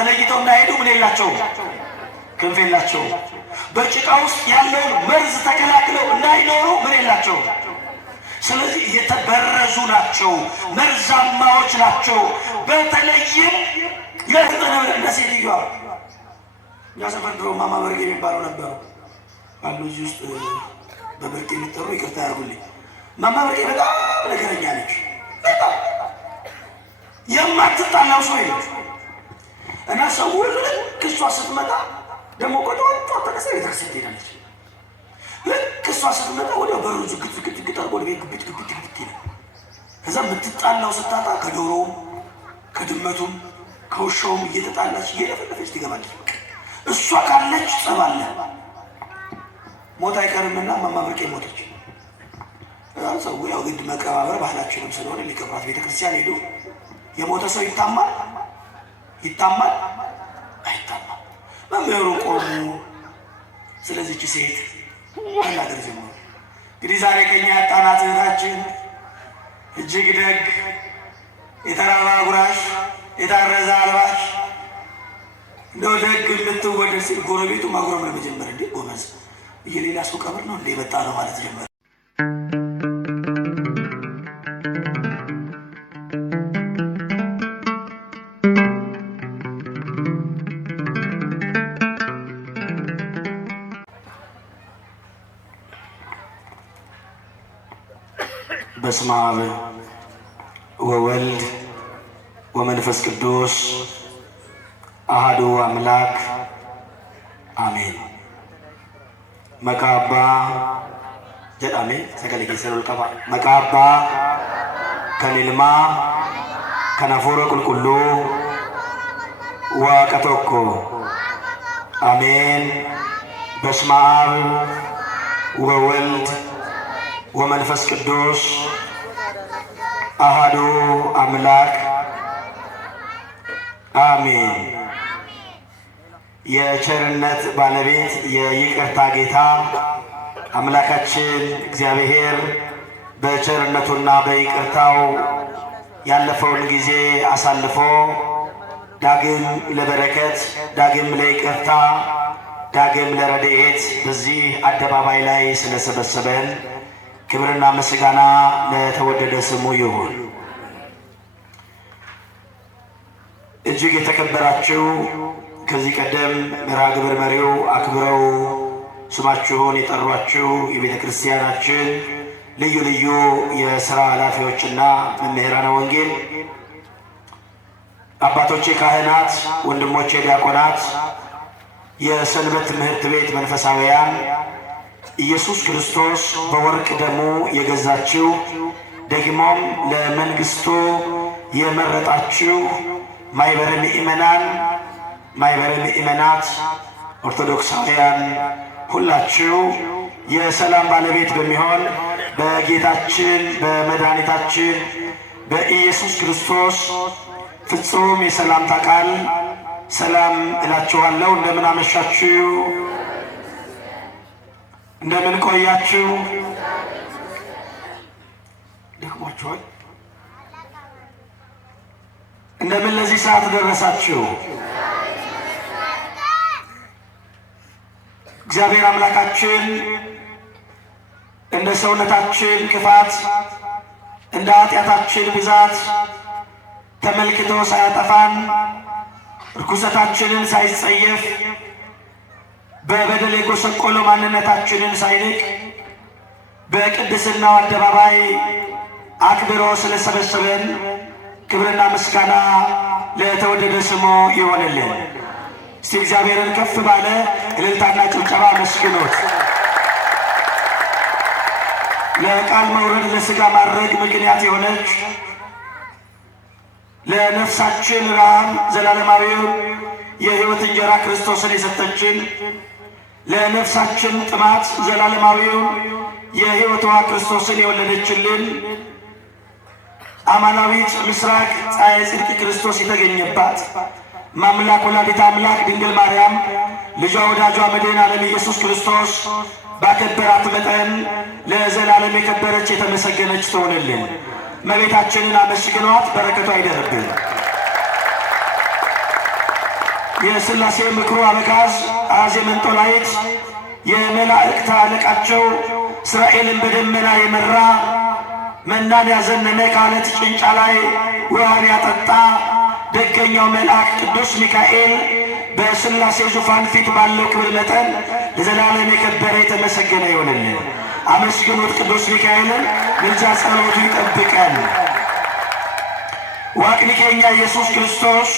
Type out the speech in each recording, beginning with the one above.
ተለይተው እንዳይሄዱ ምን የላቸውም? ክንፍ የላቸውም። በጭቃ ውስጥ ያለውን መርዝ ተከላክለው እንዳይኖሩ ምን የላቸውም? ስለዚህ የተበረዙ ናቸው፣ መርዛማዎች ናቸው። በተለይም እንደ ሴትዮዋ እኛ ሰፈር ድሮ እማማ በርቄ የሚባለው ነበሩ አሉ። እዚህ ውስጥ በበርቄ የሚጠሩ ይቅርታ ያርጉልኝ። እማማ በርቄ በጣም ነገረኛ ነች። በጣም የማትጣላው ሰው የለም። እና ሰው ሁሉ ልክ እሷ ስትመጣ ደግሞ ቆጥቆጥ ተቀሰ ቤተክርስቲያን ትሄዳለች። ልክ እሷ ስትመጣ ወዲያ በሩ ዝግት ዝግት ዝግት አድርጎ ቤት ግብት ግብት ግብት ይላል። ከዛ የምትጣላው ስታጣ ከዶሮውም ከድመቱም ከውሻውም እየተጣላች እየለፈለፈች ትገባለች። እሷ ካለች ጸባለ ሞት አይቀርምና እማማ በርቄ ሞተች። ሰው ያው ግድ መቀባበር ባህላችንም ስለሆነ ሊቀብራት ቤተክርስቲያን ሄዱ። የሞተ ሰው ይታማል ይታማል አይታማም። መምህሩ ቆሙ። ስለዚህች ሴት አናገር ጀመሩ። እንግዲህ ዛሬ ከኛ ያጣናት እህታችን እጅግ ደግ፣ የተራባ ጉራሽ፣ የታረዘ አልባሽ፣ እንደው ደግ ልትወደድ ሲል ጎረቤቱ ማጉረም ለመጀመር እንዴ ጎበዝ የሌላ ሰው ቀብር ነው እንዴ መጣ ነው ማለት ጀመረ። በስመ አብ ወወልድ ወመንፈስ ቅዱስ አሐዱ አምላክ አሜን። መቃባ ጀዳሜ ሰገሌ ጌሰሩል ቀባ መቃባ ከኒልማ ከነፎረ ቁልቁሉ ዋቀቶኮ አሜን። በስመ አብ ወወልድ ወመንፈስ ቅዱስ አሐዱ አምላክ አሜን። የቸርነት ባለቤት የይቅርታ ጌታ አምላካችን እግዚአብሔር በቸርነቱና በይቅርታው ያለፈውን ጊዜ አሳልፎ ዳግም ለበረከት፣ ዳግም ለይቅርታ፣ ዳግም ለረድኤት በዚህ አደባባይ ላይ ስለሰበሰበን ክብርና ምስጋና ለተወደደ ስሙ ይሁን። እጅግ የተከበራችሁ ከዚህ ቀደም መርሃ ግብር መሪው አክብረው ስማችሁን የጠሯችሁ የቤተ ክርስቲያናችን ልዩ ልዩ የሥራ ኃላፊዎችና መምህራነ ወንጌል፣ አባቶቼ ካህናት፣ ወንድሞቼ ዲያቆናት፣ የሰንበት ትምህርት ቤት መንፈሳውያን፣ ኢየሱስ ክርስቶስ በወርቅ ደሙ የገዛችሁ ደግሞም ለመንግሥቱ የመረጣችሁ ማኅበረ ምእመናን፣ ማኅበረ ምእመናት፣ ኦርቶዶክሳውያን ሁላችሁ የሰላም ባለቤት በሚሆን በጌታችን በመድኃኒታችን በኢየሱስ ክርስቶስ ፍጹም የሰላምታ ቃል ሰላም እላችኋለሁ። እንደምን አመሻችሁ? እንደምን ቆያችሁ? ደክሟችኋል? እንደምን ለዚህ ሰዓት ደረሳችሁ? እግዚአብሔር አምላካችን እንደ ሰውነታችን ክፋት እንደ ኃጢአታችን ብዛት ተመልክቶ ሳያጠፋን ርኩሰታችንን ሳይጸየፍ በበደል የጎሰቆለው ማንነታችንን ሳይንቅ በቅድስናው አደባባይ አክብሮ ስለሰበሰበን ክብርና ምስጋና ለተወደደ ስሙ ይሆንልን። እስቲ እግዚአብሔርን ከፍ ባለ እልልታና ጭብጨባ መስግኑት። ለቃል መውረድ ለሥጋ ማድረግ ምክንያት የሆነች ለነፍሳችን ረሃብ ዘላለማዊው የሕይወት እንጀራ ክርስቶስን የሰጠችን ለነፍሳችን ጥማት ዘላለማዊው የሕይወቷ ክርስቶስን የወለደችልን አማናዊት ምስራቅ ፀሐይ ጽድቅ ክርስቶስ የተገኘባት ማምላክ ወላዲተ አምላክ ድንግል ማርያም ልጇ ወዳጇ መድኃኔ ዓለም ኢየሱስ ክርስቶስ ባከበራት መጠን ለዘላለም የከበረች የተመሰገነች ትሆንልን። እመቤታችንን አመስግኗት፣ በረከቷ አይደርብን። የሥላሴ ምክሩ አበጋዝ አዜ መንጦላይት የመላእክት አለቃቸው እስራኤልን በደመና የመራ መናን ያዘነነ ከዓለት ጭንጫ ላይ ውሃን ያጠጣ ደገኛው መልአክ ቅዱስ ሚካኤል በሥላሴ ዙፋን ፊት ባለው ክብር መጠን ለዘላለም የከበረ የተመሰገነ ይሆንልን። አመስግኑት ቅዱስ ሚካኤልን። ምልጃ ጸሎቱ ይጠብቀን። ዋቅኒ ኬኛ ኢየሱስ ክርስቶስ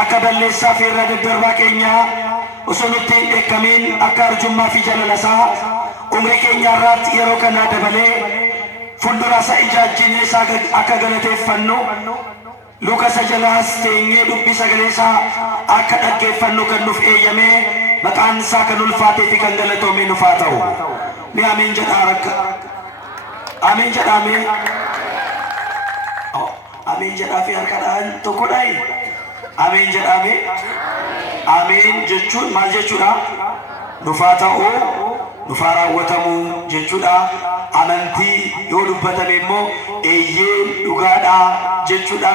አከበሌሳ ፌራ ደደርባ ኬኛ ኦሶኑቲ ኤከሚን አካርጁማ ፊ ጀለለሳ ኡምሪ ኬኛ ራት የሮ ከና ደበሌ ፉልዱራሳ ኢጃጅኔሳ አከገለቴፈኑ ሉከሰ ጀላስ ቴኜ ዱቢ ሰገሌሳ አከ ደጌፈኑ ከኑፍ ኤየሜ መቃንሳ ከኑልፋቴ ከንገለቶሜ ኑፋተው ኒ አሜን ጀዳ ረከ አሜን ጀዳሜ አሜን ጀዳፊ አርካዳን ቶኮዳይ አሜን ጀዳሜ አሜን ጀቹን ማል ጀቹዳ ኑፋታኡ ኑፋራወተሙ ጀቹዳ አመንቲ የወዱበተሜሞ ኤዬ ዱጋዳ ጀቹዳ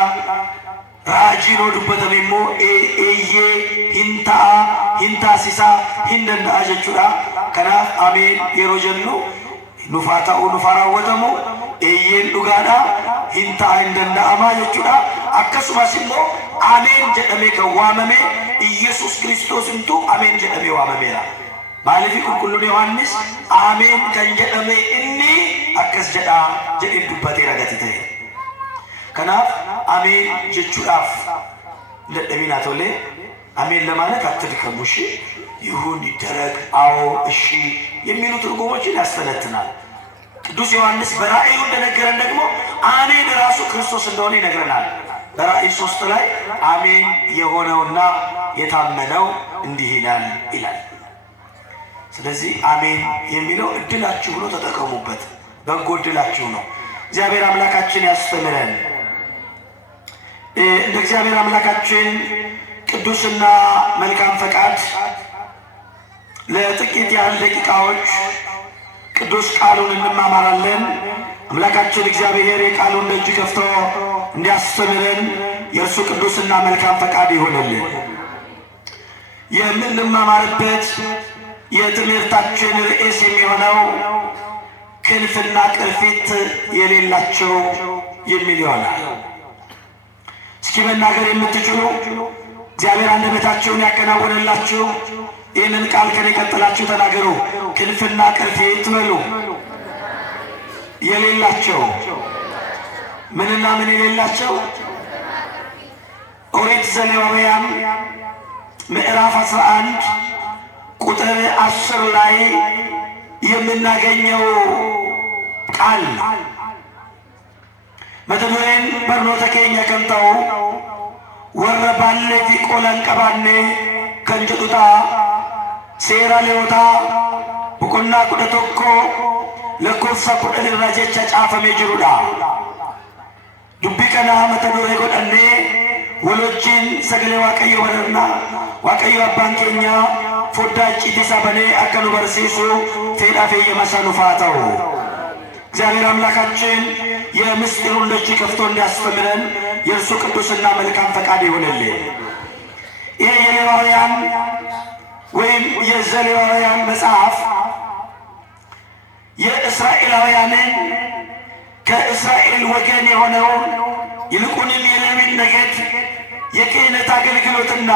ራጂን ወዱበተሜሞ ኤዬ ሂንታአ ሂንታሲሳ ሂንደንዳአ ጀቹዳ ከናፍ አሜን የሮ ጀኑ ኑፋታኡ ኑፋራወተሙ ኤዬን ዱጋዳ ሂንታአ ሂንደንዳአማ ጀቹዳ akkasumas immoo አሜን ጀደሜ ከዋመሜ ኢየሱስ ክርስቶስ እንቱ አሜን ጀደሜ ዋመሜራ ማለፊ ቁልቁሉን ዮሐንስ አሜን ከንጀደሜ እኒ አከስ ጀዳ ጀዲ ዱበቴ ረገቲተ ከናፍ አሜን ጀቹዳፍ ለደሚና ተወለ አሜን ለማለት አትድከሙሽ ይሁን ይደረግ አዎ እሺ የሚሉ ትርጉሞችን ያስተነትናል። ቅዱስ ዮሐንስ በራእዩ እንደነገረን ደግሞ አሜን ራሱ ክርስቶስ እንደሆነ ይነግረናል። በራእይ 3 ላይ አሜን የሆነውና የታመነው እንዲህ ይላል። ስለዚህ አሜን የሚለው እድላችሁ ነው፣ ተጠቀሙበት። በጎ እድላችሁ ነው። እግዚአብሔር አምላካችን ያስተምረን። እንደ እግዚአብሔር አምላካችን ቅዱስና መልካም ፈቃድ ለጥቂት ያህል ደቂቃዎች ቅዱስ ቃሉን እንማማራለን። አምላካችን እግዚአብሔር የቃሉን ደጅ ከፍቶ እንዲያስተምረን የእርሱ ቅዱስና መልካም ፈቃድ ይሆንልን። የምንማማርበት የትምህርታችን ርዕስ የሚሆነው ክንፍና ቅርፊት የሌላቸው የሚል ይሆናል። እስኪ መናገር የምትችሉ እግዚአብሔር አንደበታቸውን ያከናወነላችሁ ይህንን ቃል ከኔ ቀጥላችሁ ተናገሩ። ክንፍና ቅርፊት በሉ የሌላቸው ምንና ምን የሌላቸው? ኦሪት ዘሌዋውያን ምዕራፍ 11 ቁጥር 10 ላይ የምናገኘው ቃል መተዶን በርኖተ ኬኛ ከንተው ወረ ባለቲ ቆለን ቀባኔ ከንጀዱታ ሴራ ሌውታ ቡቁና ቁደቶኮ ለኮሳ ቁደን ራጀቻ ጫፈሜ ጅሩዳ ዱቢ ከና መተዶሬ ጎደኔ ወሎጂን ሰገሌ ዋቀዮ በረና ዋቀዮ አባን ኬኛ ፎዳ ጭቲሳ በኔ አከኑ በርሲሱ ፌዳፌ የመሰኑ ፋተው እግዚአብሔር አምላካችን የምስጢሩን ደጅ ከፍቶ እንዲያስተምረን የእርሱ ቅዱስና መልካም ፈቃድ ይሆንልን። ይሄ የሌዋውያን ወይም የዘሌዋውያን መጽሐፍ የእስራኤላውያንን ከእስራኤል ወገን የሆነውን ይልቁንም የሌዊን ነገድ የክህነት አገልግሎትና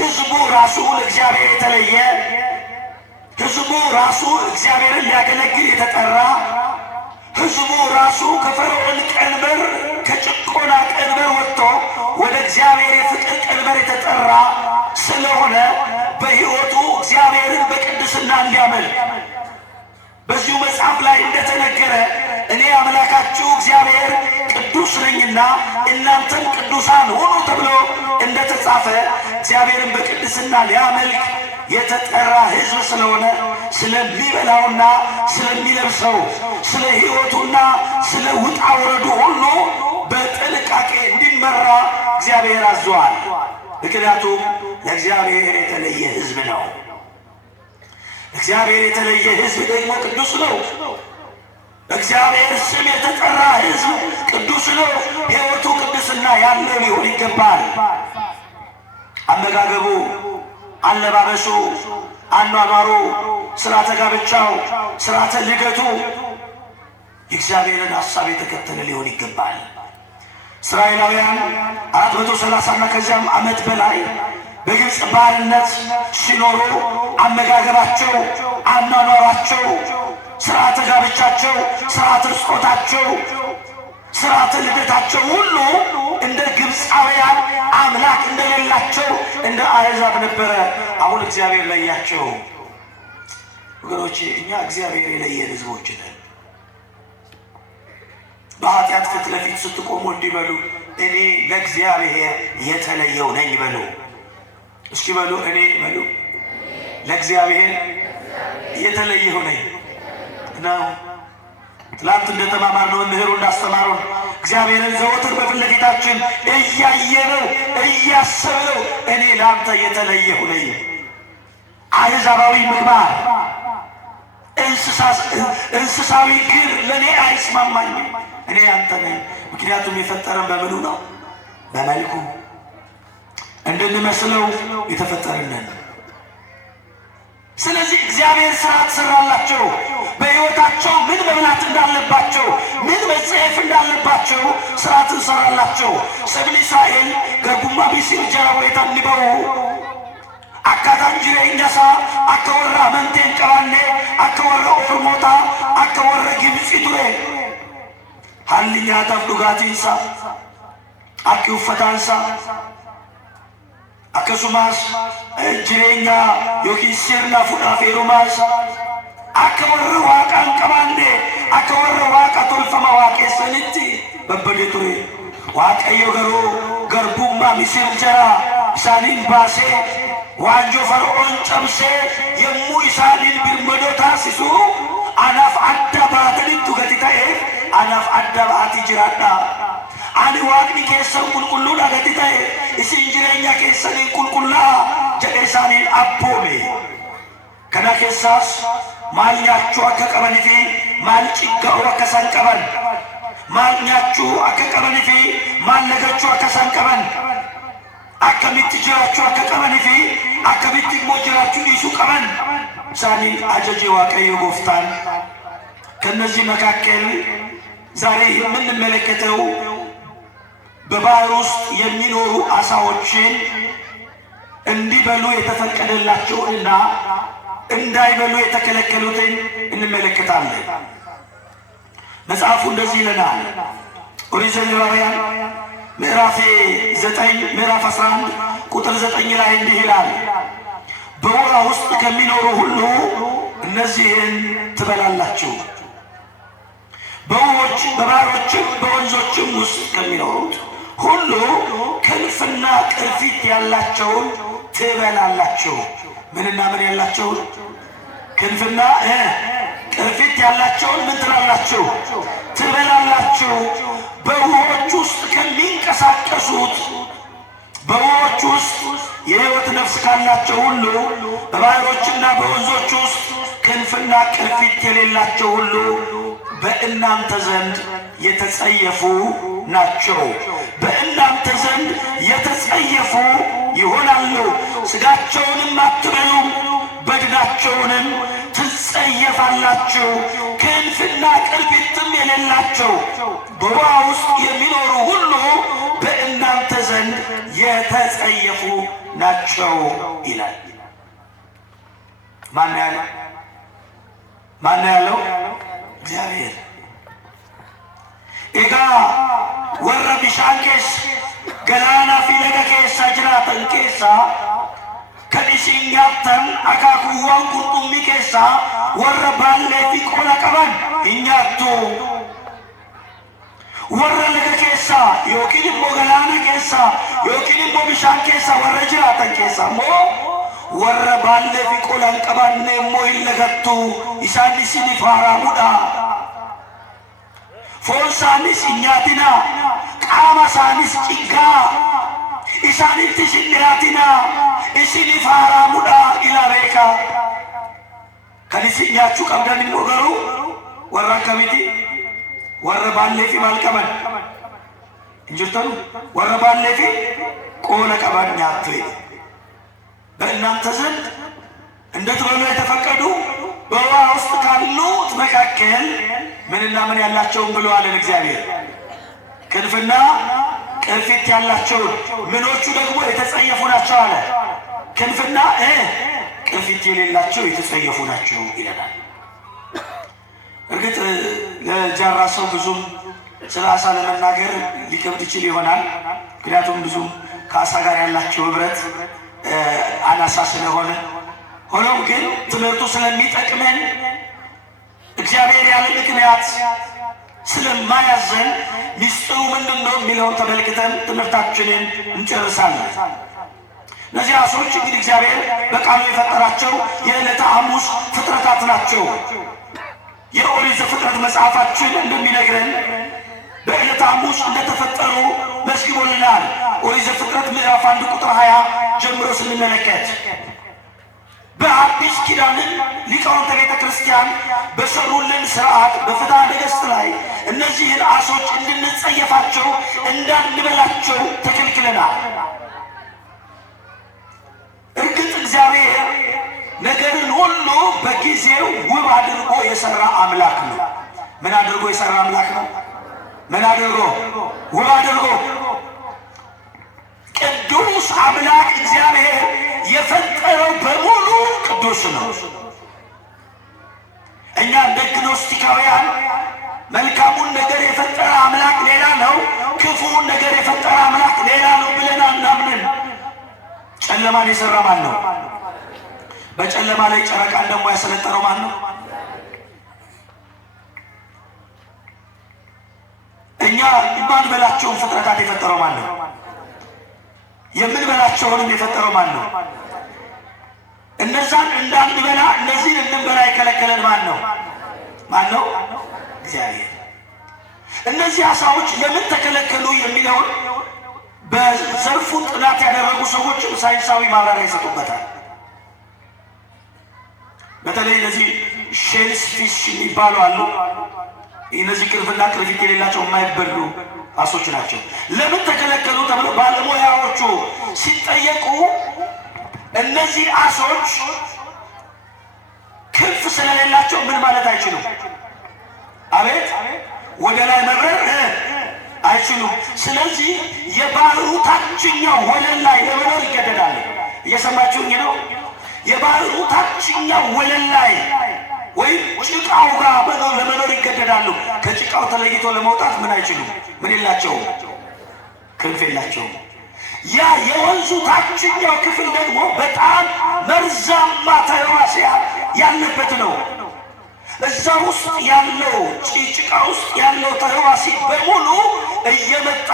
ሕዝቡ ራሱ ለእግዚአብሔር የተለየ ሕዝቡ ራሱ እግዚአብሔርን ሊያገለግል የተጠራ ሕዝቡ ራሱ ከፈርዖን ቀንበር ከጭቆና ቀንበር ወጥቶ ወደ እግዚአብሔር የፍቅር ቀንበር የተጠራ ስለሆነ በሕይወቱ እግዚአብሔርን በቅድስና እንዲያመልክ በዚሁ መጽሐፍ ላይ እንደተነገረ እኔ አምላካችሁ እግዚአብሔር ቅዱስ ነኝና እናንተም ቅዱሳን ሁኑ ተብሎ እንደተጻፈ እግዚአብሔርን በቅድስና ሊያመልክ የተጠራ ሕዝብ ስለሆነ ስለሚበላውና ስለሚለብሰው ስለ ሕይወቱና ስለ ውጣ ውረዱ ሁሉ በጥንቃቄ እንዲመራ እግዚአብሔር አዟል። ምክንያቱም ለእግዚአብሔር የተለየ ሕዝብ ነው። እግዚአብሔር የተለየ ሕዝብ ደግሞ ቅዱስ ነው። እግዚአብሔር ስም የተጠራ ሕዝብ ቅዱስ ነው። ሕይወቱ ቅድስና ያለው ሊሆን ይገባል። አመጋገቡ፣ አለባበሱ፣ አኗኗሩ፣ ስርዓተ ጋብቻው፣ ስርዓተ ልደቱ የእግዚአብሔርን ሐሳብ የተከተለ ሊሆን ይገባል። እስራኤላውያን 430 እና ከዚያም ዓመት በላይ በግብፅ ባርነት ሲኖሩ አመጋገባቸው፣ አኗኗራቸው፣ ስርዓተ ጋብቻቸው፣ ስርዓተ ጾታቸው፣ ስርዓተ ልደታቸው ሁሉ እንደ ግብፃውያን አምላክ እንደሌላቸው እንደ አሕዛብ ነበረ። አሁን እግዚአብሔር ለያቸው። ወገኖቼ እኛ እግዚአብሔር የለየን ሕዝቦች ነን። በኃጢአት ፊት ለፊት ስትቆሙ እንዲበሉ እኔ ለእግዚአብሔር የተለየው ነኝ በሉ። እስኪ በሉ እኔ በሉ ለእግዚአብሔር የተለየው ነኝ ነው። ትላንት እንደተማማርነው መምህሩ እንዳስተማሩን እግዚአብሔርን ዘወትር በፊት ለፊታችን እያየነው እያሰብነው እኔ ለአንተ የተለየሁ ነኝ። አሕዛባዊ ምግባር፣ እንስሳዊ ግር ለእኔ አይስማማኝም። እኔ አንተ ነኝ። ምክንያቱም የፈጠረን በምኑ ነው? በመልኩ እንድንመስለው የተፈጠረንን። ስለዚህ እግዚአብሔር ስርዓት ሰራላቸው። በሕይወታቸው ምን መብላት እንዳለባቸው፣ ምን መጸየፍ እንዳለባቸው ስርዓትን ሰራላቸው። ሰብል እስራኤል ገርቡማ ቢሲል ጀራወይታ ሊበው አካታንጅሬ እንደሳ አከወራ መንቴን ቀባኔ አከወራ ኦርሞታ አከወራ ግብፂ ዱሬ ሀልኛታፍ ዱጋቲንሳ አኪ ኡፈታንሳ akkasumas jireenya yookiin sirna fuudhaaf heerumaas akka warra waaqaan qabaanne akka warra waaqa tolfama waaqessanitti babbadee ture. Waaqayyo garuu garbummaa Misir jara isaaniin baasee waanjoo Fara'oon cabsee yommuu isaaniin birmadoo taasisu anaaf adda baatanitti gati ta'e anaaf adda baati jiraadha. Ani waaqni keessan qulqulluudha gati ta'e isin jireenya keessaniin qulqullaa jedhe isaaniin abboome. Kana keessaas maal nyaachuu akka qabanii fi maal cigga'uu akka isaan qaban, maal nyaachuu akka qabanii fi maal lagachuu akka isaan qaban, akkamitti jiraachuu akka qabanii fi akkamitti immoo jiraachuu dhiisuu qaban isaaniin ajaje Waaqayyo Gooftaan። ከነዚህ መካከል ዛሬ የምንመለከተው በባህር ውስጥ የሚኖሩ አሳዎችን እንዲበሉ የተፈቀደላቸውንና እንዳይበሉ የተከለከሉትን እንመለከታለን። መጽሐፉ እንደዚህ ይለናል። ኦሪት ዘሌዋውያን ምዕራፍ 9 ምዕራፍ 11 ቁጥር 9 ላይ እንዲህ ይላል፣ በውሃ ውስጥ ከሚኖሩ ሁሉ እነዚህን ትበላላችሁ። በውሆች በባህሮችም በወንዞችም ውስጥ ከሚኖሩት ሁሉ ክንፍና ቅርፊት ያላቸውን ትበላላችሁ። ምንና ምን ያላቸውን? ክንፍና ቅርፊት ያላቸውን ምን ትላላችሁ? ትበላላችሁ። በውሆች ውስጥ ከሚንቀሳቀሱት በውሆች ውስጥ የሕይወት ነፍስ ካላቸው ሁሉ በባህሮችና በወንዞች ውስጥ ክንፍና ቅርፊት የሌላቸው ሁሉ በእናንተ ዘንድ የተጸየፉ ናቸው። በእናንተ ዘንድ የተጸየፉ ይሆናሉ። ሥጋቸውንም አትበሉም፣ በድናቸውንም ትጸየፋላችሁ። ክንፍና ቅርፊትም የሌላቸው በውሃ ውስጥ የሚኖሩ ሁሉ በእናንተ ዘንድ የተጸየፉ ናቸው ይላል። ማን ያለው? ማን ያለው? እግዚአብሔር። ኤጋ ወረ ቢሻን ኬስ ገላና ፊለገ ኬሳ ጅራተን ኬሳ ከዲሲን ኛተን አካኩዋን ቁርጡሚ ኬሳ ወረ ባሌ ፊ ቆላ ቀባን እኛቱ ወረ ለገ ኬሳ ዮኪን ሞ ገላና ኬሳ ዮኪን ሞ ቢሻን ኬሳ ወረ ጅራተን ኬሳ ሞ ወረ ባሌ ፊ ቆላን ቀባን ሞ ይለገቱ ኢሳን ሲኒ ፋራሙዳ ፎን ሳኒስ እኛቲና ቃማ ሳኒስ ጭጋ ኢሳኒት ሲኒያቲና ኢሲኒ ፋራሙዳ ኢላቤካ ከዲሲ ኛቹ ቀብደን ሞገሩ ወራ ከሚቲ ወረ ባሌ ፊ ማልቀበን እንጅርተኑ ወረ ባሌ ፊ ቆለ ቀባን ኛቱ በእናንተ ዘንድ እንድትበሉ የተፈቀዱ በውሃ ውስጥ ካሉት መካከል ምንና ምን ያላቸውን ብለዋልን እግዚአብሔር። ክንፍና ቅርፊት ያላቸውን፣ ምኖቹ ደግሞ የተጸየፉ ናቸው አለ። ክንፍና ቅርፊት የሌላቸው የተጸየፉ ናቸው ይለናል። እርግጥ ለጃራ ሰው ብዙም ስለ አሳ ለመናገር ሊከብድ ይችል ይሆናል። ምክንያቱም ብዙም ከአሳ ጋር ያላቸው ህብረት አናሳ ስለሆነ፣ ሆኖም ግን ትምህርቱ ስለሚጠቅመን እግዚአብሔር ያለ ምክንያት ስለማያዘን ሚስጥሩ ምንድን ነው የሚለውን ተመልክተን ትምህርታችንን እንጨርሳለን። እነዚህ አሶች እንግዲህ እግዚአብሔር በቃሉ የፈጠራቸው የዕለተ ሐሙስ ፍጥረታት ናቸው። የኦሪት ዘፍጥረት መጽሐፋችን እንደሚነግረን በዕለተ ሐሙስ እንደተፈጠሩ መዝግቦልናል። ኦሪት ዘፍጥረት ምዕራፍ 1 ቁጥር 20 ጀምሮ ስንመለከት በአዲስ ኪዳንን ሊቃውንተ ቤተ ክርስቲያን በሰሩልን ስርዓት በፍትሐ ነገሥት ላይ እነዚህን አሶች እንድንጸየፋቸው እንዳንበላቸው ተከልክለናል። እርግጥ እግዚአብሔር ነገርን ሁሉ በጊዜው ውብ አድርጎ የሰራ አምላክ ነው። ምን አድርጎ የሰራ አምላክ ነው? ምን አድርጎ? ውብ አድርጎ። ቅዱስ አምላክ እግዚአብሔር የፈጠረው በሙሉ ቅዱስ ነው። እኛ እንደ ግኖስቲካውያን መልካሙን ነገር የፈጠረ አምላክ ሌላ ነው፣ ክፉውን ነገር የፈጠረ አምላክ ሌላ ነው ብለን አናምንም። ጨለማን የሰራ ማን ነው? በጨለማ ላይ ጨረቃን ደግሞ ያሰለጠነው ማን ነው? እኛ የማንበላቸውን ፍጥረታት የፈጠረው ማን ነው? የምንበላቸውንም የፈጠረው ማን ነው? እነዛን እንዳንበላ እነዚህን እንድንበላ የከለከለን ማን ነው? ማን ነው? እግዚአብሔር። እነዚህ አሳዎች ለምን ተከለከሉ የሚለውን በዘርፉ ጥናት ያደረጉ ሰዎችም ሳይንሳዊ ማብራሪያ ይሰጡበታል። በተለይ እነዚህ ሼልስ ፊሽ የሚባሉ አሉ። እነዚህ ቅርፍና ቅርፊት የሌላቸው የማይበሉ አሶች ናቸው። ለምን ተከለከሉ ተብሎ ባለሙያዎቹ ሲጠየቁ እነዚህ አሶች ክንፍ ስለሌላቸው ምን ማለት አይችሉም። አቤት ወደ ላይ መብረር አይችሉም። ስለዚህ የባህሩ ታችኛው ወለል ላይ ለመኖር ይገደዳሉ። እየሰማችሁኝ ነው? የባህሩ ታችኛው ወለል ላይ ወይም ጭቃው ጋር ለመኖር ይገደዳሉ። ከጭቃው ተለይቶ ለመውጣት ምን አይችሉም። ምን የላቸውም? ክንፍ የላቸውም። ያ የወንዙ ታችኛው ክፍል ደግሞ በጣም መርዛማ ተህዋሲያን ያለበት ነው። እዛ ውስጥ ያለው ጭቃ ውስጥ ያለው ተህዋሲ በሙሉ እየመጣ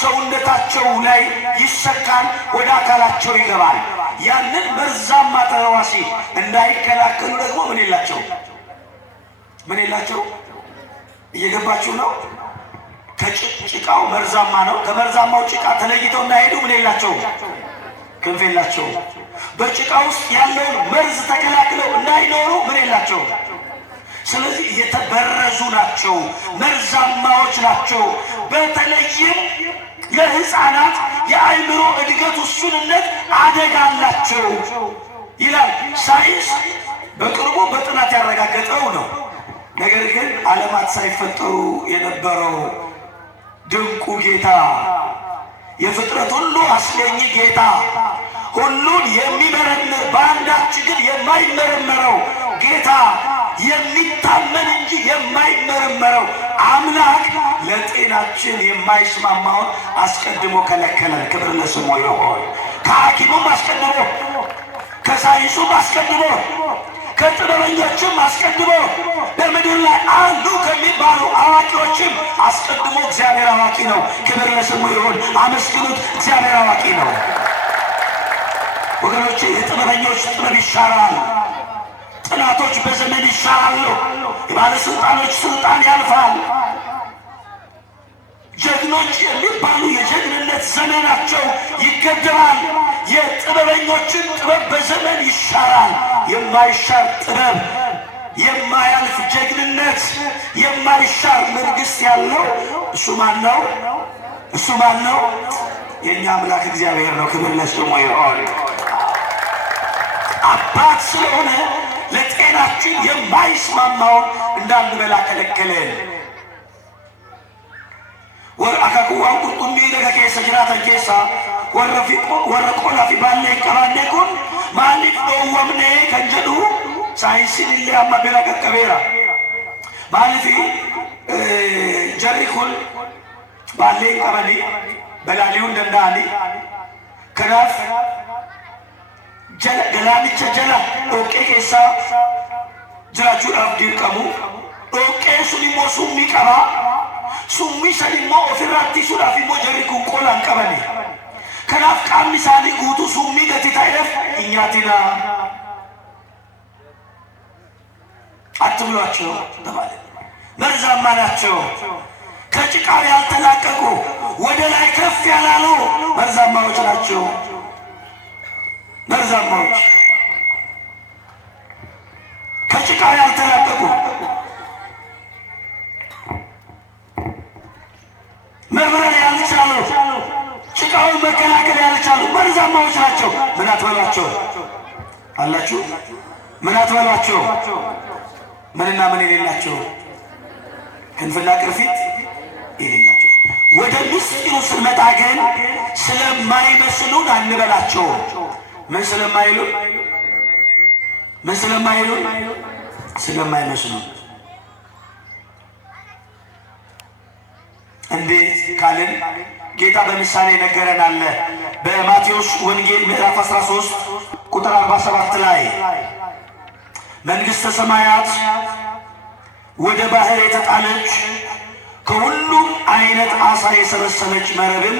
ሰውነታቸው ላይ ይሰካል፣ ወደ አካላቸው ይገባል። ያንን መርዛማ ተህዋሲ እንዳይከላከሉ ደግሞ ምን የላቸው? ምን የላቸው? እየገባችሁ ነው? ከጭቃው መርዛማ ነው። ከመርዛማው ጭቃ ተለይተው እንዳይሄዱ ምን የላቸው? ክንፍ የላቸው። በጭቃ ውስጥ ያለውን መርዝ ተከላክለው እንዳይኖሩ ምን የላቸው? ስለዚህ የተበረዙ ናቸው፣ መርዛማዎች ናቸው። በተለይም ለሕፃናት የአእምሮ እድገት ውሱንነት አደጋ አላቸው ይላል ሳይንስ። በቅርቡ በጥናት ያረጋገጠው ነው። ነገር ግን ዓለማት ሳይፈጠሩ የነበረው ድንቁ ጌታ፣ የፍጥረት ሁሉ አስገኝ ጌታ፣ ሁሉን የሚመረምር በአንዳች ግን የማይመረመረው ጌታ፣ የሚታመን እንጂ የማይመረመረው አምላክ ለጤናችን የማይስማማውን አስቀድሞ ከለከለን። ክብር ለስሙ ይሁን። ከሐኪሙም አስቀድሞ፣ ከሳይንሱም አስቀድሞ፣ ከጥበበኞችም አስቀድሞ፣ በምድር ላይ አሉ ከሚባሉ አዋቂዎችም አስቀድሞ እግዚአብሔር አዋቂ ነው። ክብር ለስሙ ይሁን። አመስግኑት። እግዚአብሔር አዋቂ ነው ወገኖቼ። የጥበበኞች ጥበብ ይሻራል። ጥናቶች በዘመን ይሻራሉ። የባለስልጣኖች ስልጣን ያልፋል። ጀግኖች የሚባሉ የጀግንነት ዘመናቸው ይገደባል። የጥበበኞችን ጥበብ በዘመን ይሻራል። የማይሻር ጥበብ፣ የማያልፍ ጀግንነት፣ የማይሻር መንግስት ያለው እሱ ማን ነው? እሱ ማን ነው? የእኛ አምላክ እግዚአብሔር ነው። ክብር ለስሙ ይሁን። አባት ስለሆነ ለጤናችን የማይስማማውን እንዳንበላ ከለከለን። አካኩዋን ቁርጡሚ ለከኬሰ ጅራተን ኬሳ ወረቆላ ፊ ባለ ቀባኔ ኩን ማሊፍ ዶወምኔ ከንጀዱ ሳይንሲን ኢሌ አማ ቢራ ቀቀቤራ ማሊፊ ጀሪ ኩን ባሌ ቀበኒ በላሊውን ደንዳኒ ከናፍ ገላንቸ ጀላ ዶቄ ኬሳ ጅራቹudhaaf dirqamu dhoqqee sun immoo summii qaba. Summii san immoo ofirratti isuudhaaf immoo jarri kun qolaan qabani. Kanaaf qaamni isaanii guutuu summii gati ta'eef hin nyaatina አትብሏቸው ተባለ። መርዛማ ናቸው። ከጭቃ ያልተላቀቁ ወደ ላይ ከፍ ያላሉ መርዛማዎች ናቸው። መርዛማዎች ከጭቃ ያልተላቀቁ መብረር ያልቻሉ ጭቃውን መከላከል ያልቻሉ መርዛማዎች ናቸው። ምን አትበሏቸው አላችሁ? ምን አትበሏቸው? ምንና ምን የሌላቸው? ክንፍና ቅርፊት የሌላቸው። ወደ ምስጢሩ ስንመጣ ግን ስለማይመስሉን አንበላቸው። ምን ስለማይሉን? ምን ስለማይሉን? ስለማይመስሉን። እንዴት ካልን ጌታ በምሳሌ ነገረን አለ። በማቴዎስ ወንጌል ምዕራፍ 13 ቁጥር 47 ላይ መንግሥተ ሰማያት ወደ ባህር የተጣለች ከሁሉም አይነት አሳ የሰበሰበች መረብን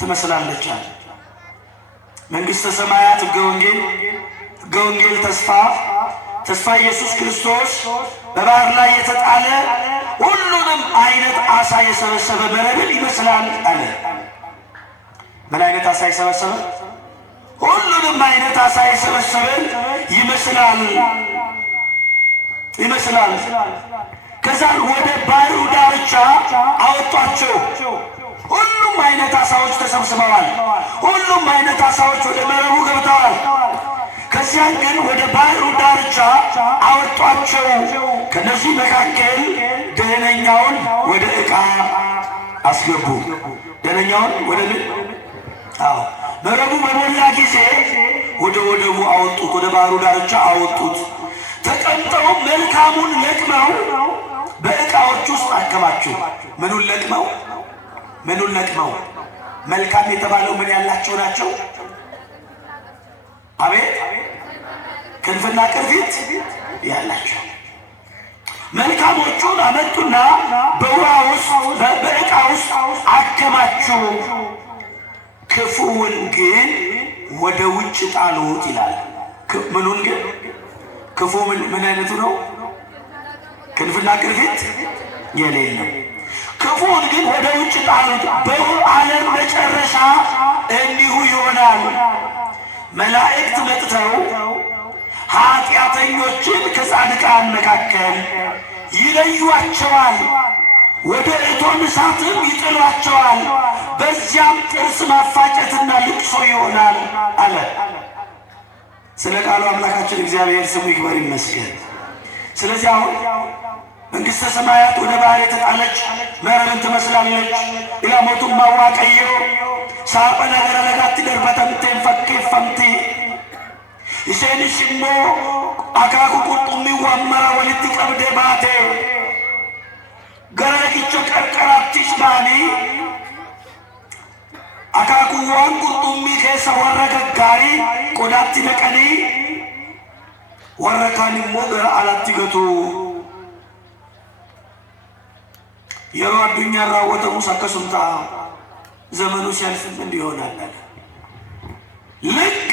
ትመስላለች። መንግሥተ ሰማያት ሕገ ወንጌል ተስፋ ኢየሱስ ክርስቶስ በባህር ላይ የተጣለ ሁሉንም አይነት አሳ የሰበሰበ መረብን ይመስላል አለ። ምን አይነት አሳ የሰበሰበ? ሁሉንም አይነት አሳ የሰበሰበን ይመስላል። ከዛን ወደ ባህሩ ዳርቻ አወጧቸው። ሁሉም አይነት አሳዎች ተሰብስበዋል። ሁሉም አይነት አሳዎች ወደ መረቡ ገብተዋል። ከዚያን ግን ወደ ባህሩ ዳርቻ አወጧቸው። ከነዚህ መካከል ደህነኛውን ወደ ዕቃ አስገቡ። ደህነኛውን ወደ መረቡ በሞላ ጊዜ ወደ ወደቡ አወጡት፣ ወደ ባህሩ ዳርቻ አወጡት። ተቀምጠው መልካሙን ለቅመው በዕቃዎች ውስጥ አከማቸው። ምኑን ለቅመው? መልካም የተባለው ምን ያላቸው ናቸው? አቤት! ክንፍና ቅርፊት ያላቸው መልካሞቹን አመጡና በውሃ ውስጥ በዕቃ ውስጥ አከማቸው። ክፉውን ግን ወደ ውጭ ጣሉት ይላል። ምኑን ግን? ክፉ ምን አይነቱ ነው? ክንፍና ቅርፊት የሌለው። ክፉውን ግን ወደ ውጭ ጣሉት። በዓለም መጨረሻ እንዲሁ ይሆናል። መላእክት መጥተው ኃጢአተኞችን ከጻድቃን መካከል ይለዩዋቸዋል፣ ወደ እቶን እሳትም ይጥሏቸዋል። በዚያም ጥርስ ማፋጨትና ልቅሶ ይሆናል አለ። ስለ ቃሉ አምላካችን እግዚአብሔር ስሙ ይክበር ይመስገን። ስለዚህ አሁን መንግሥተ ሰማያት ወደ ባህር የተጣለች መረብን ትመስላለች። ኢላሞቱን ማዋቀዮ ሳፈ ነገረ ለጋት ደርበተምቴን ፈኬፈምቲ ኢሴንሽ እሞ አካኩ ቁርጡሚ ዋመራ ወልቲ ቀብዴ ባቴ ገረጊቾ ቀርቀራትሽ ባኒ አካኩዋን ቁርጡሚ ኬሰ ወረ ገጋሪ ቆዳቲ ነቀኒ ወረ ካን እሞ ገረ አላቲ ገቱ የሮ አዱኛ ራወተሙስ አከሱምታ ዘመኑ ሲያልፍም እንዲሆናል። ልክ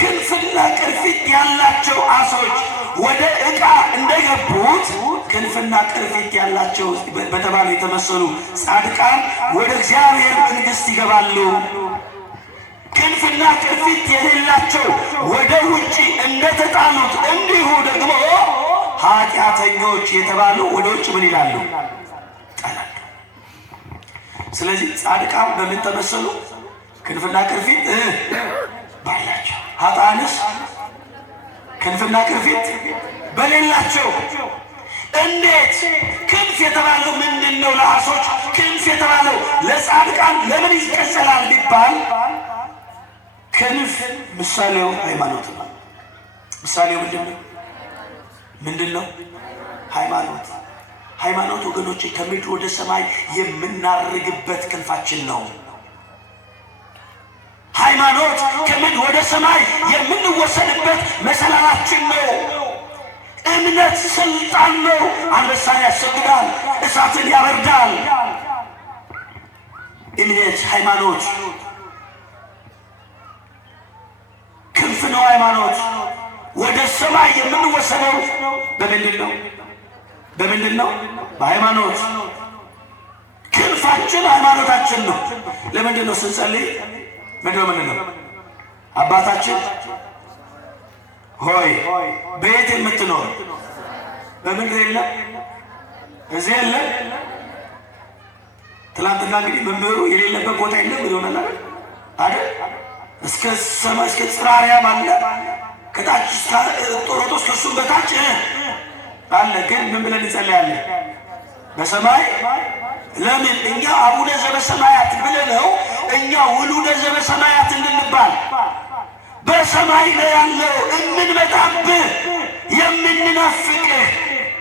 ክንፍና ቅርፊት ያላቸው አሳዎች ወደ ዕቃ እንደገቡት ክንፍና ቅርፊት ያላቸው በተባሉ የተመሰሉ ጻድቃን ወደ እግዚአብሔር መንግሥት ይገባሉ። ክንፍና ቅርፊት የሌላቸው ወደ ውጪ እንደተጣሉት እንዲሁ ደግሞ ኃጢአተኞች የተባሉ ወደ ውጭ ምን ይላሉ? ይጣላሉ። ስለዚህ ጻድቃን በምን ተመሰሉ? ክንፍና ቅርፊት ባላቸው። ኃጥአንስ ክንፍና ቅርፊት በሌላቸው። እንዴት ክንፍ የተባለው ምንድነው? ለአሶች ክንፍ የተባለው ለጻድቃን ለምን ይቀጸላል ቢባል ክንፍ ምሳሌው ሃይማኖት ነው። ምሳሌው ምንድነው? ሃይማኖት። ሃይማኖት ወገኖቼ ከምድር ወደ ሰማይ የምናርግበት ክንፋችን ነው። ሃይማኖት ከምድር ወደ ሰማይ የምንወሰድበት መሰላላችን ነው። እምነት ስልጣን ነው። አንበሳን ያሰግዳል፣ እሳትን ያበርዳል። እምነት ሃይማኖት ክንፍ ነው። ሃይማኖት ወደ ሰማይ የምንወሰደው በምንድን ነው? በሃይማኖት። ክንፋችን ሃይማኖታችን ነው። ለምንድን ነው ስንጸልይ ምንድን ነው? አባታችን ሆይ በየት የምትኖር በምድር የለም እዚህ የለም። ትላንትና እንግዲህ መምህሩ የሌለበት ቦታ የለም ይሆናል አይደል? እስከ ሰማይ እስከ ጽራሪያም አለ፣ ከታች ጦሮጦስ ከሱም በታች አለ። ግን ምን ብለን እንጸልያለን? በሰማይ ለምን እኛ አቡነ ዘበሰማያት ብለነው እኛ ውሉደ ዘበሰማያት እንድንባል በሰማይ ነው ያለው የምንመጣብህ የምንናፍቅህ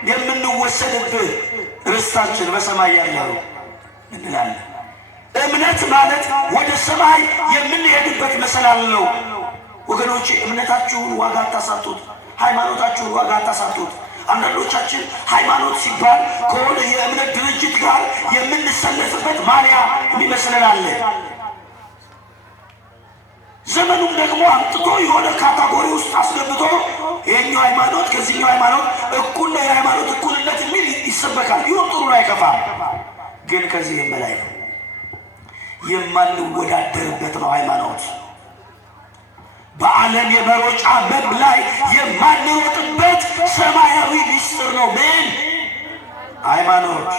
የምንወሰድብህ ርስታችን በሰማይ ያለው እንላለን። እምነት ማለት ወደ ሰማይ የምንሄድበት መሰላል ነው። ወገኖቼ እምነታችሁን ዋጋ አታሳጡት፣ ሃይማኖታችሁን ዋጋ አታሳጡት። አንዳንዶቻችን ሃይማኖት ሲባል ከሆነ የእምነት ድርጅት ጋር የምንሰለፍበት ማሊያ ይመስለናል። ዘመኑም ደግሞ አምጥቶ የሆነ ካታጎሪ ውስጥ አስገብቶ የኛው ሃይማኖት ከዚህኛው ሃይማኖት እኩል ነው፣ የሃይማኖት እኩልነት የሚል ይሰበካል። ይሁን ጥሩ ነው፣ አይከፋም። ግን ከዚህ በላይ ነው። የማንወዳደርበት ነው ሃይማኖት። በዓለም የመሮጫ መብ ላይ የማንሮጥበት ሰማያዊ ሚስጥር ነው። ምን ሃይማኖት?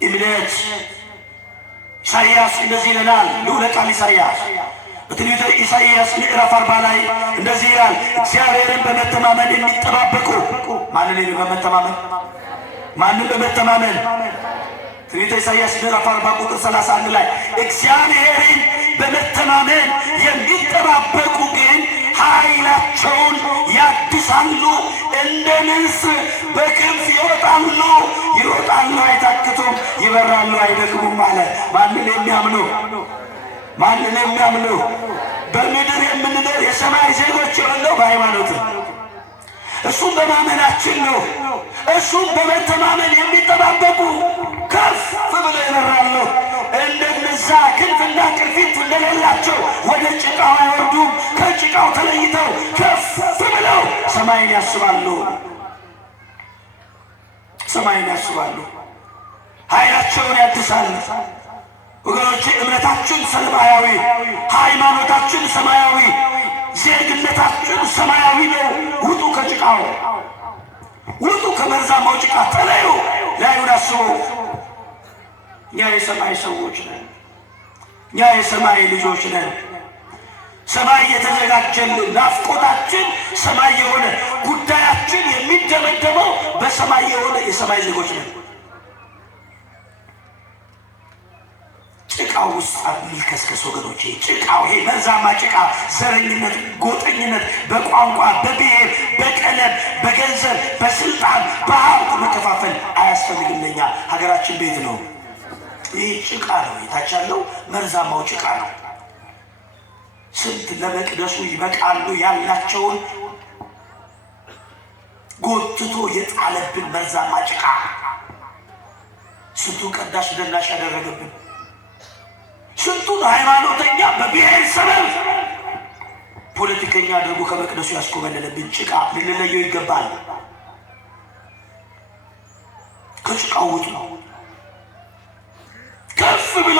እምነት። ኢሳይያስ እንደዚህ ይለናል። ልዑለ ቃል ኢሳይያስ በትንቢተ ኢሳይያስ ምዕራፍ 40 ላይ እንደዚህ ይላል፣ እግዚአብሔርን በመተማመን የሚጠባበቁ ማንን በመተማመን ትንቢተ ኢሳይያስ ምዕራፍ 40 ቁጥር 31 ላይ እግዚአብሔርን በመተማመን የሚጠባበቁ ግን ኃይላቸውን ያድሳሉ፣ እንደ ንስር በክንፍ ይወጣሉ፣ ይሮጣሉ አይታክቱም፣ ይበራሉ አይደክሙም አለ። ማንን የሚያምነው? በምድር የምንኖር የሰማይ ዜጎች የሆነው በሃይማኖት እሱም በማመናችን ነው። እሱም በመተማመን የሚጠባበቁ ከፍ ብለው ይበራሉ። እንደነዛ ክንፍና ቅርፊት እንደሌላቸው ወደ ጭቃው አይወርዱም። ከጭቃው ተለይተው ከፍ ብለው ሰማይን ያስባሉ። ኃይላቸውን ያድሳሉ። ወገኖቼ እምነታችን ሰማያዊ፣ ሃይማኖታችን ሰማያዊ፣ ዜግነታችን ሰማያዊ ነው። ውጡ ከጭቃው፣ ውጡ ከመርዛማው ጭቃ፣ ተለዩ፣ ላዩን አስቡ። እኛ የሰማይ ሰዎች ነን። እኛ የሰማይ ልጆች ነን። ሰማይ የተዘጋጀልን ናፍቆታችን ሰማይ የሆነ ጉዳያችን የሚደመደመው በሰማይ የሆነ የሰማይ ዜጎች ነን። ጭቃው ውስጥ የሚልከስከስ ወገኖቼ፣ ጭቃው ይሄ መርዛማ ጭቃ፣ ዘረኝነት፣ ጎጠኝነት፣ በቋንቋ በብሔር በቀለም በገንዘብ በስልጣን በሀብት መከፋፈል አያስፈልግም። ለኛ ሀገራችን ቤት ነው። ይህ ጭቃ ነው። የታች ያለው መርዛማው ጭቃ ነው። ስንት ለመቅደሱ ይበቃሉ ያላቸውን ጎትቶ የጣለብን መርዛማ ጭቃ፣ ስንቱ ቀዳሽ ደናሽ ያደረገብን፣ ስንቱን ሃይማኖተኛ በብሔር ሰበብ ፖለቲከኛ አድርጎ ከመቅደሱ ያስኮበለለብን ጭቃ ልንለየው ይገባል። ከጭቃው ውጡ ነው። ከፍ ብሎ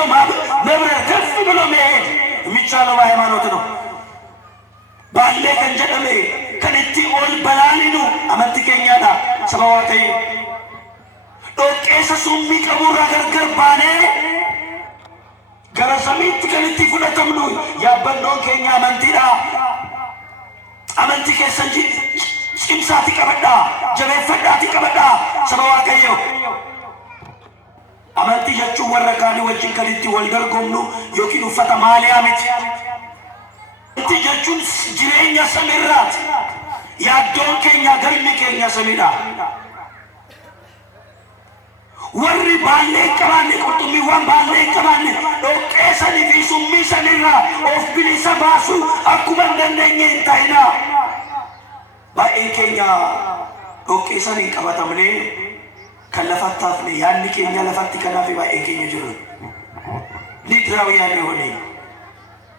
መብረር፣ ከፍ ብሎ መሄድ የሚቻለው በሃይማኖት ነው። ባለ ከንጀደሜ ከንቲ ኦል በላሊኑ አመንቲከኛዳ ሰባዋቴ ዶቄሰ ሱሚ ቀቡራ ገርገር ባኔ ገረሰሚት ከንቲ ፍለተምኑ ያበንዶን ኬኛ አመንቲዳ አመንቲ ኬሰንጂ cimsaati qabadha jabeeffadhaati qabadha saba waaqayyo amantii jechuun warra kaanii wajjin kan itti wal dorgomnu yookiin uffata maaliyaa miti. Amantii jechuun jireenya samiirraati. Yaaddoon keenya galmi keenya samiidha. Warri baallee qabaanne qurxummiiwwan baallee qabaanne dhoqqeessanii fi summii sanirraa of bilisa baasu akkuma hin dandeenye hin ta'ina. Baay'een keenya dhoqqeessanii qabatamnee kan lafatti hafne yaadni keenya lafatti kanaaf baay'ee keenya jiru ምድራውያን የሆነ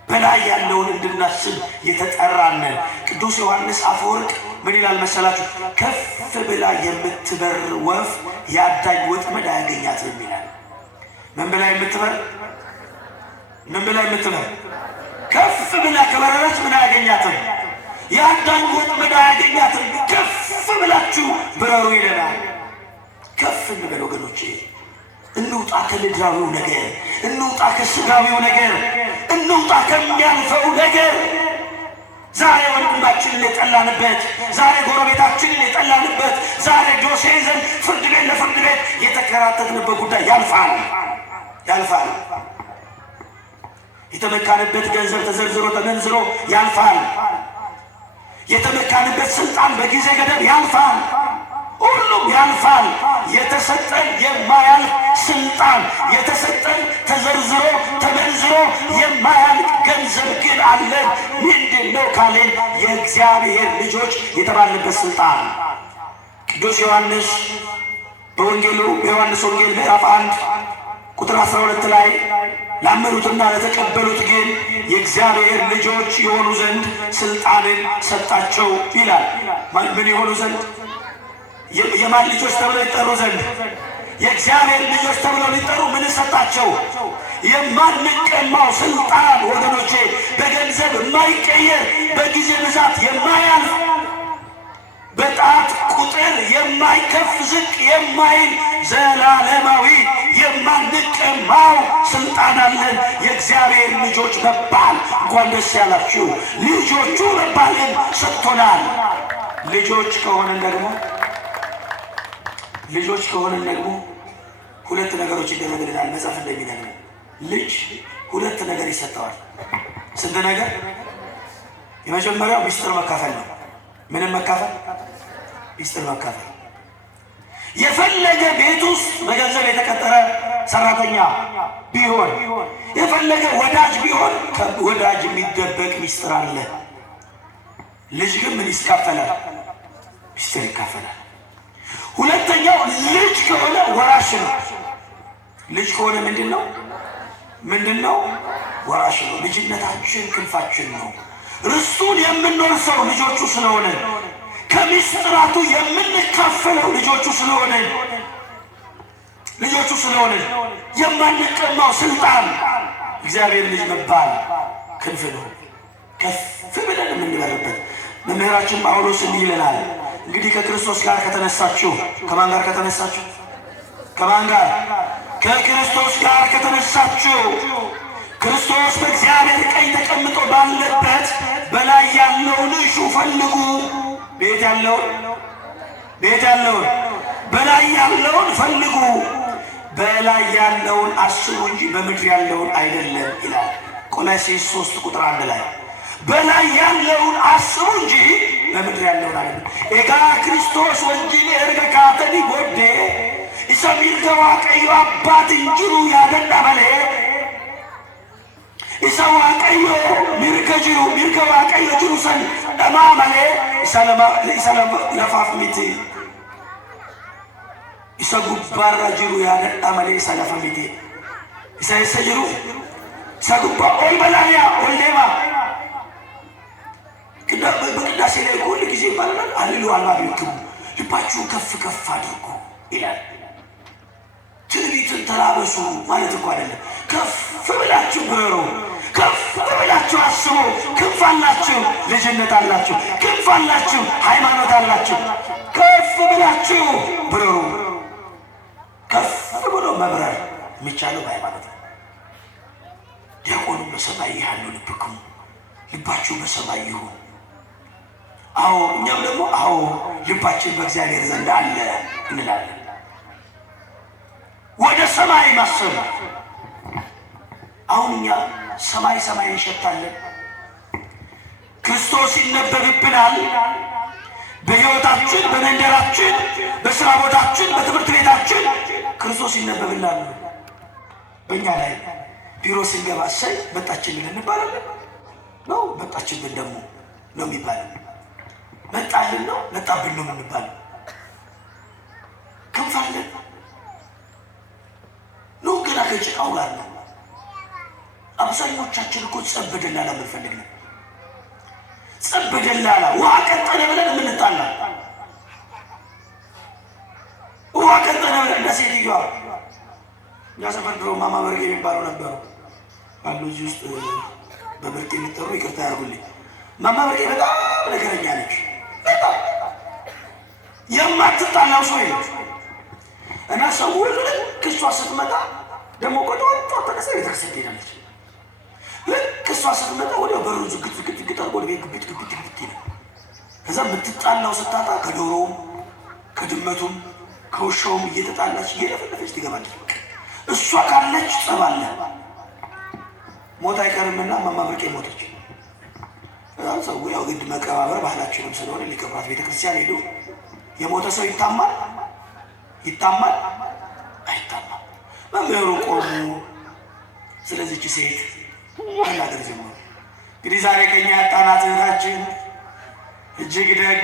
በላይ ያለውን እንድናስብ የተጠራን ቅዱስ ዮሐንስ አፈወርቅ ምን ይላል መሰላችሁ? ከፍ ብላ የምትበር ወፍ ያዳኝ ወጥመድ አያገኛትም ይላል። ምን ብላ የምትበር ከፍ ብላ ከበረረች ምን አያገኛትም? ያዳኝ ወጥመድ አያገኛትም። ከፍ ብላችሁ ብረሩ ይለናል። ከፍ እንበል ወገኖቼ፣ እንውጣ ከምድራዊው ነገር፣ እንውጣ ከስጋዊው ነገር፣ እንውጣ ከሚያልፈው ነገር። ዛሬ ወንድማችንን የጠላንበት፣ ዛሬ ጎረቤታችንን የጠላንበት፣ ዛሬ ዶሴ ይዘን ፍርድ ቤት ለፍርድ ቤት የተከራተትንበት ጉዳይ ያልፋል። የተመካንበት ገንዘብ ተዘርዝሮ ተመንዝሮ ያልፋል። የተመካንበት ስልጣን በጊዜ ገደብ ያልፋል። ሁሉም ያልፋል። የተሰጠን የማያልፍ ስልጣን፣ የተሰጠን ተዘርዝሮ ተመንዝሮ የማያልፍ ገንዘብ ግን አለን። ምንድን ነው ካለን የእግዚአብሔር ልጆች የተባልንበት ስልጣን። ቅዱስ ዮሐንስ በወንጌሉ በዮሐንስ ወንጌል ምዕራፍ 1 ቁጥር 12 ላይ ላመኑትና ለተቀበሉት ግን የእግዚአብሔር ልጆች የሆኑ ዘንድ ስልጣንን ሰጣቸው ይላል። ምን የሆኑ ዘንድ? የማን ልጆች ተብለው ይጠሩ ዘንድ? የእግዚአብሔር ልጆች ተብለው ሊጠሩ ምን ሰጣቸው? የማንቀማው ስልጣን ወገኖቼ፣ በገንዘብ የማይቀየር በጊዜ ብዛት የማያልፍ በጣት ቁጥር የማይከፍ ዝቅ የማይል ዘላለማዊ የማንቀማው ስልጣን አለን። የእግዚአብሔር ልጆች መባል። እንኳን ደስ ያላችሁ። ልጆቹ መባልን ሰጥቶናል። ልጆች ከሆነን ደግሞ ሁለት ነገሮች ይደረግልናል። መጽሐፍ እንደሚነግረን ልጅ ሁለት ነገር ይሰጠዋል። ስንት ነገር? የመጀመሪያው ሚስጥር መካፈል ነው። ምንም መካፈል? ሚስጥር መካፈል። የፈለገ ቤት ውስጥ በገንዘብ የተቀጠረ ሰራተኛ ቢሆን፣ የፈለገ ወዳጅ ቢሆን ከወዳጅ የሚደበቅ ሚስጥር አለ። ልጅ ግን ምን ይካፈላል? ሚስጥር ይካፈላል። ሁለተኛው ልጅ ከሆነ ወራሽ ነው። ልጅ ከሆነ ምንድን ነው? ወራሽ ነው። ልጅነታችን ክንፋችን ነው። ርስቱን የምንወርሰው ልጆቹ ስለሆነ፣ ከሚስጥራቱ የምንካፈለው ልጆቹ ስለሆነ የማንቀማው ስልጣን እግዚአብሔር ልጅ መባል ክንፍ ነው። ከፍ ብለን የምንበርበት መምህራችን ጳውሎስ እንዲህ ይለናል። እንግዲህ ከክርስቶስ ጋር ከተነሳችሁ፣ ከማን ጋር ከተነሳችሁ? ከማን ጋር? ከክርስቶስ ጋር ከተነሳችሁ፣ ክርስቶስ በእግዚአብሔር ቀኝ ተቀምጦ ባለበት በላይ ያለውን እሹ ፈልጉ። ቤት ያለውን በላይ ያለውን ፈልጉ። በላይ ያለውን አስቡ እንጂ በምድር ያለውን አይደለም ይላል ቆላስይስ 3 ቁጥር 1 ላይ። በላይ ያለውን አስቡ እንጂ በምድር ያለውን አይደለም። ኤጋ ክርስቶስ ወንጂን ኤርገ ካተኒ ቦዴ ኢሳ ሚርገ ዋቀዮ አባት እንጅሩ ያደና መሌ ኢሳ ዋቀዮ ሚርገ ዋቀዮ ጅሩ ሰን ደማ መሌ ኢሳ ለፋፍ ሚቲ ኢሳ ጉባራ ጅሩ ያደና መሌ ኢሳ ለፋ ሚቲ ኢሳ ጅሩ ኢሳ ጉባ ኦል በላያ ኦል ዴማ በቅዳሴ ላይ ሁሉ ጊዜ ይባላል። አልሉ አልባቢክሙ ልባችሁ ከፍ ከፍ አድርጉ ይላል። ትንቢትን ተላበሱ ማለት እኮ አይደለም። ከፍ ብላችሁ ብረሩ፣ ከፍ ብላችሁ አስቡ። ክንፍ አላችሁ፣ ልጅነት አላችሁ፣ ክንፍ አላችሁ፣ ሃይማኖት አላችሁ። ከፍ ብላችሁ ብረሩ። ከፍ ብሎ መብረር የሚቻለው በሃይማኖት ነው። ዲያቆኑ በሰማይ ያሉ ልብክሙ፣ ልባችሁ በሰማይ ይሁን። አዎ እኛም ደግሞ አዎ ልባችን በእግዚአብሔር ዘንድ አለ እንላለን። ወደ ሰማይ ማሰብ አሁን እኛ ሰማይ እንሸታለን። ክርስቶስ ይነበብብናል። በሕይወታችን፣ በመንደራችን፣ በስራ ቦታችን፣ በትምህርት ቤታችን ክርስቶስ ይነበብናል። በእኛ ላይ ቢሮ ስንገባ እሰይ መጣችልን እንባላለን ነው? መጣችልን ደግሞ ነው የሚባለው? መጣልን ነው መጣብን ነው የምንባለው? ክንፋለን ነው ገና ከጭቃው ጋር ነው። አብዛኞቻችን እኮ ጸብ ደላላ የምንፈልግ ነው። ጸብ ደላላ ውሃ ቀጠነ ብለን የምንጣላ ውሃ ቀጠነ ብለን እንደ ሴትዮዋ ሰፈር ድሮ ማማ በርጌ የሚባለው ነበሩ አሉ እዚህ ውስጥ በበርጌ የሚጠሩ ይቅርታ ያርጉልኝ። ማማ በርጌ በጣም ነገረኛ ነች። በጣም የማትጣላው ሰው የለች እና ሰው ሁሉ ልክ እሷ ስትመጣ ደግሞ ቆጦ ተነሳ ቤተክርስቲያን ትሄዳለች። ልክ እሷ ስትመጣ ወዲያው በሩ ዝግት አድርጎ ወደ ቤት ግብት ይላል። ከዛ የምትጣላው ስታጣ ከዶሮውም ከድመቱም ከውሻውም እየተጣላች እየለፈለፈች ትገባለች። እሷ ካለች ጸባለ ሞት አይቀርምና ማማ በርቄ ሞተች። ሰው ያው ግድ መቀባበር ባህላችንም ስለሆነ ሊቀብራት ቤተክርስቲያን ሄዱ። የሞተ ሰው ይታማል አይታማም። መምህሩ ቆሙ። ስለዚህች ሴት አናገር ጀመሩ። እንግዲህ ዛሬ ከኛ ያጣናት እህታችን እጅግ ደግ፣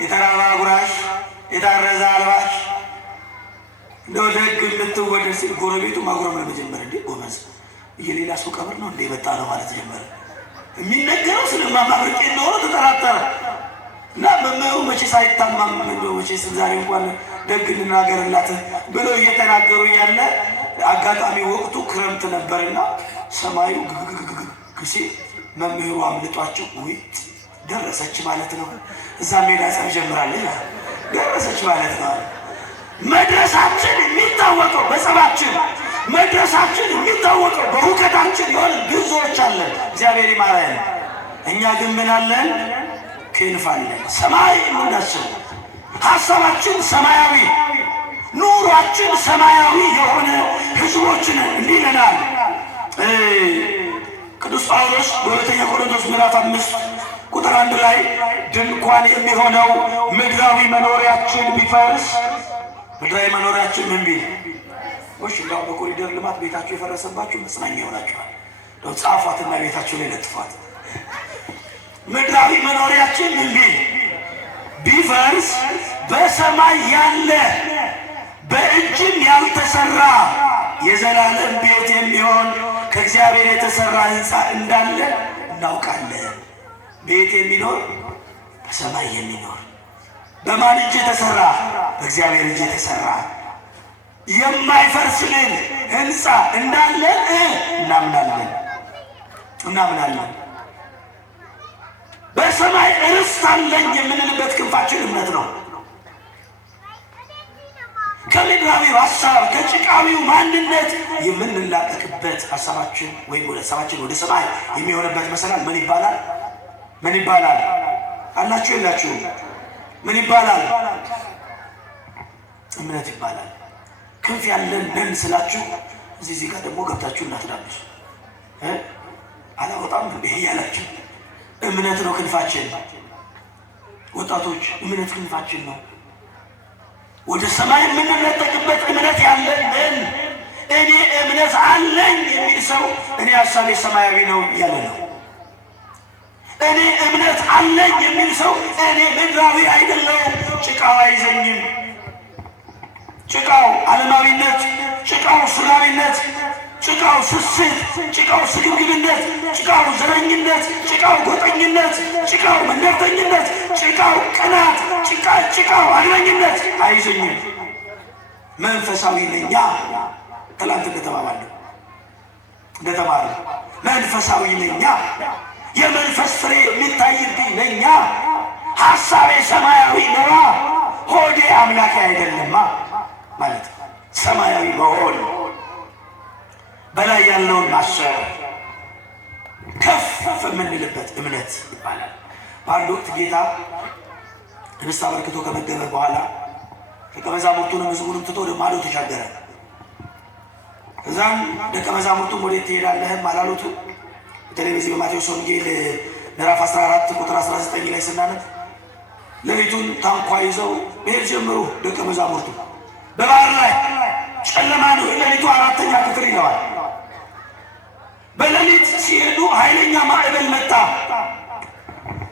የተራበ አጉራሽ፣ የታረዘ አልባሽ እንደው ደግ የምትወደድ ሲል ጎረቤቱ ማጉረም ለመጀመር እንዴ ጎመዝ የሌላ ሰው ቀብር ነው እንደ የመጣ ነው ማለት ጀመረ። የሚነገረው ስለ ማማ በርቄ እንደሆነ ተጠራጠረ እና መምህሩ መቼ ሳይታማም እንደው መቼ ዛሬ እንኳን ደግ እንናገርላት ብለው እየተናገሩ ያለ አጋጣሚ ወቅቱ ክረምት ነበርና ሰማዩ ግግግግግሲ መምህሩ አምልጧቸው ወይ ደረሰች ማለት ነው። እዛ ሜዳ ጸብ ጀምራለች ደረሰች ማለት ነው። መድረሳችን የሚታወቀው በጸባችን፣ መድረሳችን የሚታወቀው በሁከታችን የሆነ ብዙዎች አለን። እግዚአብሔር ይማረን። እኛ ግን ምን አለን? ክንፍ አለን። ሰማይ የምናስብ ሀሳባችን ሰማያዊ፣ ኑሯችን ሰማያዊ የሆነ ህዝቦችን እንዲህ ይለናል ቅዱስ ጳውሎስ በሁለተኛ ቆሮንቶስ ምዕራፍ 5 ቁጥር 1 ላይ ድንኳን የሚሆነው ምድራዊ መኖሪያችን ቢፈርስ፣ ምድራዊ መኖሪያችን ምን ቢል ወሽ እንዳው በኮሪደር ልማት ቤታችሁ የፈረሰባችሁ መጽናኛ ይሆናችኋል። ነው ጻፏትና ቤታችሁ ላይ ለጥፏት። ምድራዊ መኖሪያችን ምን ቢል ቢፈርስ በሰማይ ያለ በእጅም ያልተሰራ የዘላለም ቤት የሚሆን ከእግዚአብሔር የተሰራ ሕንፃ እንዳለ እናውቃለን። ቤት የሚኖር በሰማይ የሚኖር በማን እጅ የተሰራ? በእግዚአብሔር እጅ የተሰራ የማይፈርስልን ሕንፃ እንዳለ እናምናለን። በሰማይ ርስት አለኝ የምንልበት ክንፋችን እምነት ነው። ከምድራዊው ሀሳብ ከጭቃዊው ማንነት የምንላቀቅበት ሀሳባችን ወይም ሀሳባችን ወደ ሰማይ የሚሆንበት መሰላል ምን ይባላል? አላችሁ የላችሁ? ምን ይባላል? እምነት ይባላል። ክንፍ ያለን ነን ስላችሁ እዚህ ጋር ደግሞ ገብታችሁ እናትዳብሱ አላወጣም ይሄ ያላችሁ እምነት ነው ክንፋችን። ወጣቶች እምነት ክንፋችን ነው። ወደ ሰማይ የምንነጠቅበት እምነት ያለን እኔ እምነት አለኝ የሚል ሰው እኔ ሀሳቤ ሰማያዊ ነው ያለ ነው። እኔ እምነት አለኝ የሚል ሰው እኔ ምድራዊ አይደለሁም፣ ጭቃው አይዘኝም። ጭቃው ዓለማዊነት፣ ጭቃው ስጋዊነት፣ ጭቃው ስስት፣ ጭቃው ስግብግብነት፣ ጭቃው ዘረኝነት፣ ጭቃው ጎጠኝነት፣ ጭቃው መንደርተኝነት፣ ጭቃው ቅናት፣ ጭቃው አድመኝነት አይዘኝም። መንፈሳዊ ነኛ። ትላንት እንደተባለ መንፈሳዊ ነኛ። የመንፈስ ፍሬ የሚታይብኝ ነኛ። ሀሳቤ ሰማያዊ ነዋ። ሆዴ አምላኬ አይደለማ ማለት ሰማያዊ መሆን በላይ ያለውን ማሰብ ከፍ የምንልበት እምነት ይባላል። በአንድ ወቅት ጌታ ህብስት አበርክቶ ከመገበ በኋላ ደቀ መዛሙርቱንም ሕዝቡንም ትቶ ወደ ማዶ ተሻገረ። ከዛም ደቀ መዛሙርቱም ወዴት ትሄዳለህም አላሉት። በተለይ በዚህ በማቴዎስ ወንጌል ምዕራፍ 14 ቁጥር 19 ላይ ስናነብ ሌሊቱን ታንኳ ይዘው መሄድ ጀመሩ። ደቀ መዛሙርቱ በባህር ላይ ጨለማ ነው፣ ሌሊቱ 4ኛ ክፍል ይለዋል። በሌሊት ሲሄዱ ኃይለኛ ማዕበል መጣ።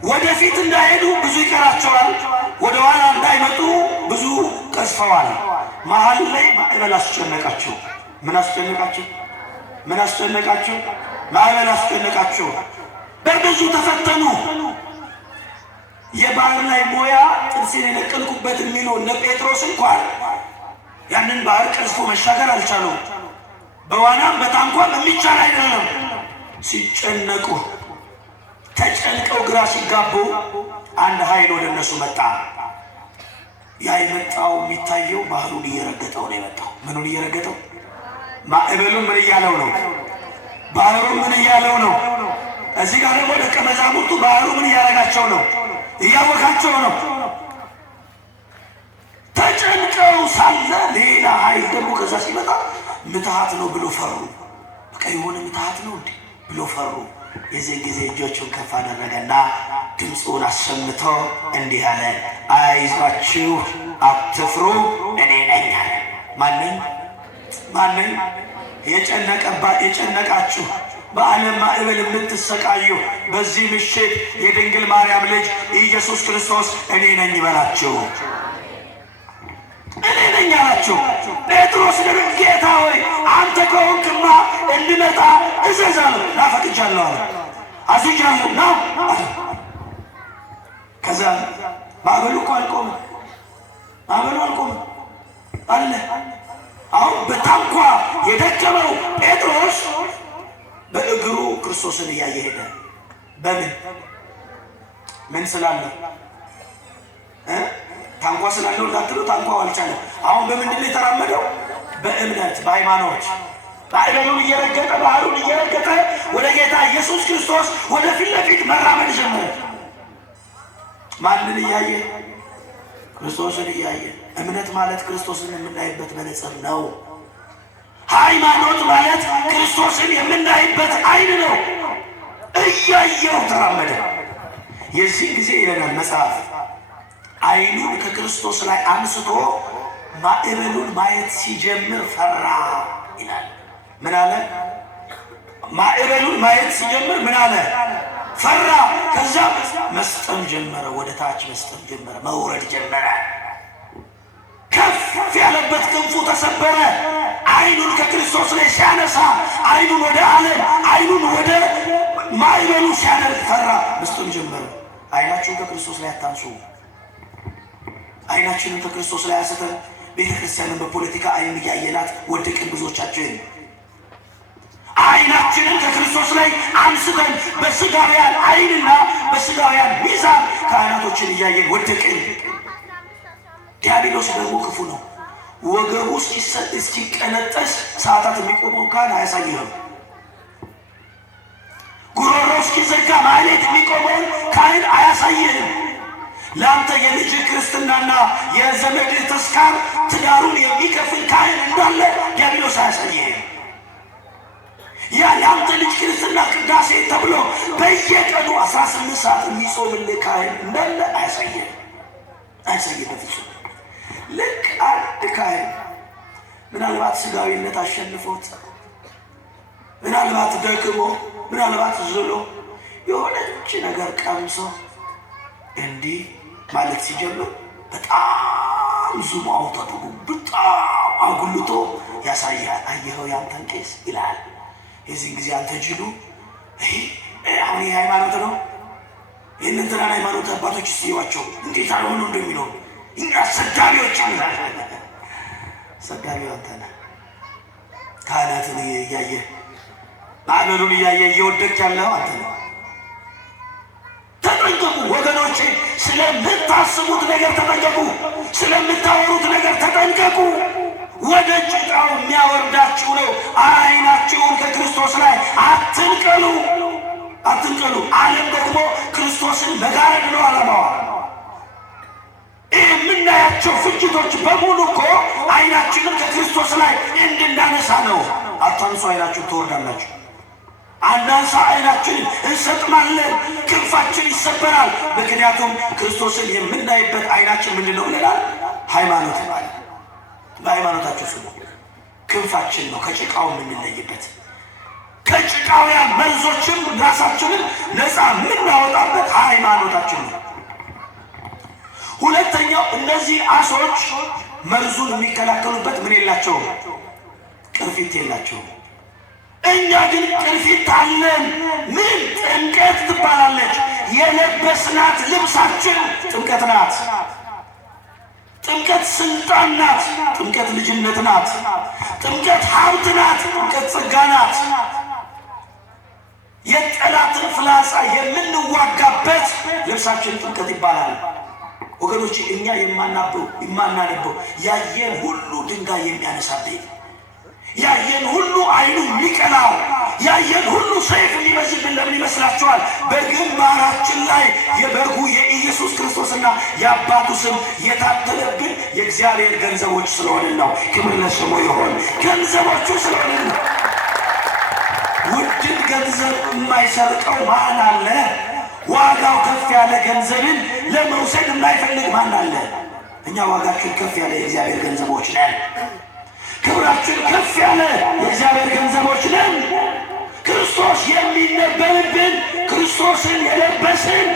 ወደፊት እንዳይሄዱ ብዙ ይቀራቸዋል፣ ወደ ኋላ እንዳይመጡ ብዙ ቀዝፈዋል። መሀል ላይ ማዕበል አስጨነቃቸው። ምን አስጨነቃቸው? ምን አስጨነቃቸው? ማዕበል አስጨነቃቸው። በብዙ ተፈተኑ። የባህር ላይ ሞያ ጥርሴን የነቀልኩበት የሚሉ እነ ጴጥሮስ እንኳን ያንን ባህር ቀዝፎ መሻገር አልቻሉም። በዋናም በታንኳም የሚቻል አይደለም። ሲጨነቁ ተጨንቀው ግራ ሲጋቡ አንድ ኃይል ወደ እነሱ መጣ። ያ የመጣው የሚታየው ባህሩን እየረገጠው ነው የመጣው። ምኑን እየረገጠው? ማዕበሉን ምን እያለው ነው? ባህሩን ምን እያለው ነው? እዚህ ጋር ደግሞ ደቀ መዛሙርቱ ባህሩ ምን እያረጋቸው ነው? እያወካቸው ነው። ተጨንቀው ሳለ ሌላ ኃይል ደግሞ ከዛ ሲመጣ ምትሃት ነው ብሎ ፈሩ። በቃ የሆነ ምትሃት ነው እንዴ ብሎ ፈሩ። የዚህ ጊዜ እጆቹን ከፍ አደረገና ድምፁን አሰምቶ እንዲህ አለ፣ አይዟችሁ አትፍሩ፣ እኔ ነኝ አለ። ማነኝ? ማነኝ? የጨነቃችሁ በዓለም ማዕበል የምትሰቃዩ በዚህ ምሽት የድንግል ማርያም ልጅ ኢየሱስ ክርስቶስ እኔ ነኝ ይበላችሁ። እኔ ነኝ አላቸው። ጴጥሮስ ደግሞ ጌታ ሆይ አንተ ከሆንክማ እንድመጣ እዘዝ አለ። ናፈቅጃለሁ አለ። አዝጃለሁ ነው አለ። ከዛ ማዕበሉ እኮ አልቆመም። ማዕበሉ አልቆመም አለ። አሁን በታንኳ የደከመው ጴጥሮስ በእግሩ ክርስቶስን እያየ ሄደ። በምን ምን ስላለ ታንኳ ስላለው እንዳትሉ ታንኳው አልቻለም። አሁን በምንድን ነው የተራመደው? በእምነት በሃይማኖት ማዕበሉን እየረገጠ ባህሩን እየረገጠ ወደ ጌታ ኢየሱስ ክርስቶስ ወደ ፊት ለፊት መራመድ ጀመረ። ማንን እያየ? ክርስቶስን እያየ። እምነት ማለት ክርስቶስን የምናይበት መነጽር ነው። ሃይማኖት ማለት ክርስቶስን የምናይበት አይን ነው። እያየው ተራመደ። የዚህ ጊዜ ይለናል መጽሐፍ አይኑን ከክርስቶስ ላይ አንስቶ ማዕበሉን ማየት ሲጀምር ፈራ ይላል። ምን አለ? ማዕበሉን ማየት ሲጀምር ምን አለ? ፈራ። ከዛ መስጠም ጀመረ፣ ወደ ታች መስጠም ጀመረ፣ መውረድ ጀመረ። ከፍ ያለበት ክንፉ ተሰበረ። አይኑን ከክርስቶስ ላይ ሲያነሳ አይኑን ወደ ዓለም አይኑን ወደ ማዕበሉ ሲያደርግ ፈራ፣ መስጠም ጀመረ። አይናችሁን ከክርስቶስ ላይ አታንሱ። አይናችንን ከክርስቶስ ላይ አንስተን ቤተክርስቲያንን በፖለቲካ አይን እያየናት ወደቅን ብዙዎቻችን። አይናችንን ከክርስቶስ ላይ አንስተን በስጋውያን አይንና በስጋውያን ሚዛን ካህናቶችን እያየን ወደቅን። ዲያብሎስ ደግሞ ክፉ ነው። ወገቡ እስኪቀነጠስ ሰዓታት የሚቆመው ካህን አያሳይህም። ጉሮሮ እስኪዘጋ ማህሌት የሚቆመውን ካህን አያሳይህም። ለአንተ የልጅ ክርስትናና የዘመድህ ተስካር ትዳሩን የሚከፍል ካህን እንዳለ ዲያብሎስ አያሳይህም። ያ የአንተ ልጅ ክርስትና ቅዳሴ ተብሎ በየቀኑ 18 ሰዓት የሚጾምልህ ካህን እንዳለ አያሳይህም። አያሳይህም በፍጹም። ልክ አንድ ካህን ምናልባት ስጋዊነት አሸንፎት ምናልባት ደክሞ ምናልባት ዝሎ የሆነች ነገር ቀምሶ እንዲህ ማለት ሲጀምር በጣም ዙም አውጥ አድርጎ በጣም አጉልቶ ያሳያል። አየኸው ያንተን ቄስ ይላል። የዚህ ጊዜ አንተ ጅሉ አሁን ይህ ሃይማኖት ነው። ይህን እንትናን ሃይማኖት አባቶች ሲዋቸው እንዴት አልሆኑ እንደሚለው እኛ ሰዳቢዎች ሰዳቢው አንተ ነህ። ካህናትን እያየ ማዕበሉን እያየ እየወደቅ ያለው አንተ ነህ። ተጠንቀቁ ወገኖቼ፣ ስለምታስቡት ነገር ተጠንቀቁ፣ ስለምታወሩት ነገር ተጠንቀቁ። ወደ ጭቃው የሚያወርዳችሁ ነው። አይናችሁን ከክርስቶስ ላይ አትንቀሉ፣ አትንቀሉ። ዓለም ደግሞ ክርስቶስን መጋረድ ነው ዓላማዋ። የምናያቸው ፍጅቶች በሙሉ እኮ አይናችንን ከክርስቶስ ላይ እንድናነሳ ነው። አታንሱ፣ አይናችሁን ትወርዳላችሁ። አናንሳ፣ አይናችንን እንሰጥማለን፣ ክንፋችን ይሰበራል። ምክንያቱም ክርስቶስን የምናይበት አይናችን ምንድን ነው ብለናል? ሃይማኖት ማለት በሃይማኖታችሁ ስሙ። ክንፋችን ነው ከጭቃው የምንለይበት፣ ከጭቃውያን መርዞችም ራሳችንን ነፃ የምናወጣበት ሃይማኖታችን ነው። ሁለተኛው እነዚህ አሶች መርዙን የሚከላከሉበት ምን የላቸውም? ቅርፊት የላቸውም። እኛ ግን ቅርፊት አለን። ምን? ጥምቀት ትባላለች። የለበስናት ልብሳችን ጥምቀት ናት። ጥምቀት ስልጣን ናት። ጥምቀት ልጅነት ናት። ጥምቀት ሀብት ናት። ጥምቀት ጸጋ ናት። የጠላትን ፍላጻ የምንዋጋበት ልብሳችን ጥምቀት ይባላል። ወገኖች እኛ የማናነበው ያየን ሁሉ ድንጋይ የሚያነሳብን፣ ያየን ሁሉ አይኑ የሚቀላው፣ ያየን ሁሉ ሰይፍ የሚመዝብን ለምን ይመስላችኋል? በግንባራችን ላይ የበጉ የኢየሱስ ክርስቶስና የአባቱ ስም የታተለብን የእግዚአብሔር ገንዘቦች ስለሆንን ነው። ክብር ለስሙ ይሁን። ገንዘቦቹ ስለሆንን ነው። ውድን ገንዘብ የማይሰርቀው ማን አለ? ዋጋው ከፍ ያለ ገንዘብን ለመውሰድ የማይፈልግ ማን አለ? እኛ ዋጋችን ከፍ ያለ የእግዚአብሔር ገንዘቦች ነን። ክብራችን ከፍ ያለ የእግዚአብሔር ገንዘቦች ነን። ክርስቶስ የሚነበብብን፣ ክርስቶስን የለበስን፣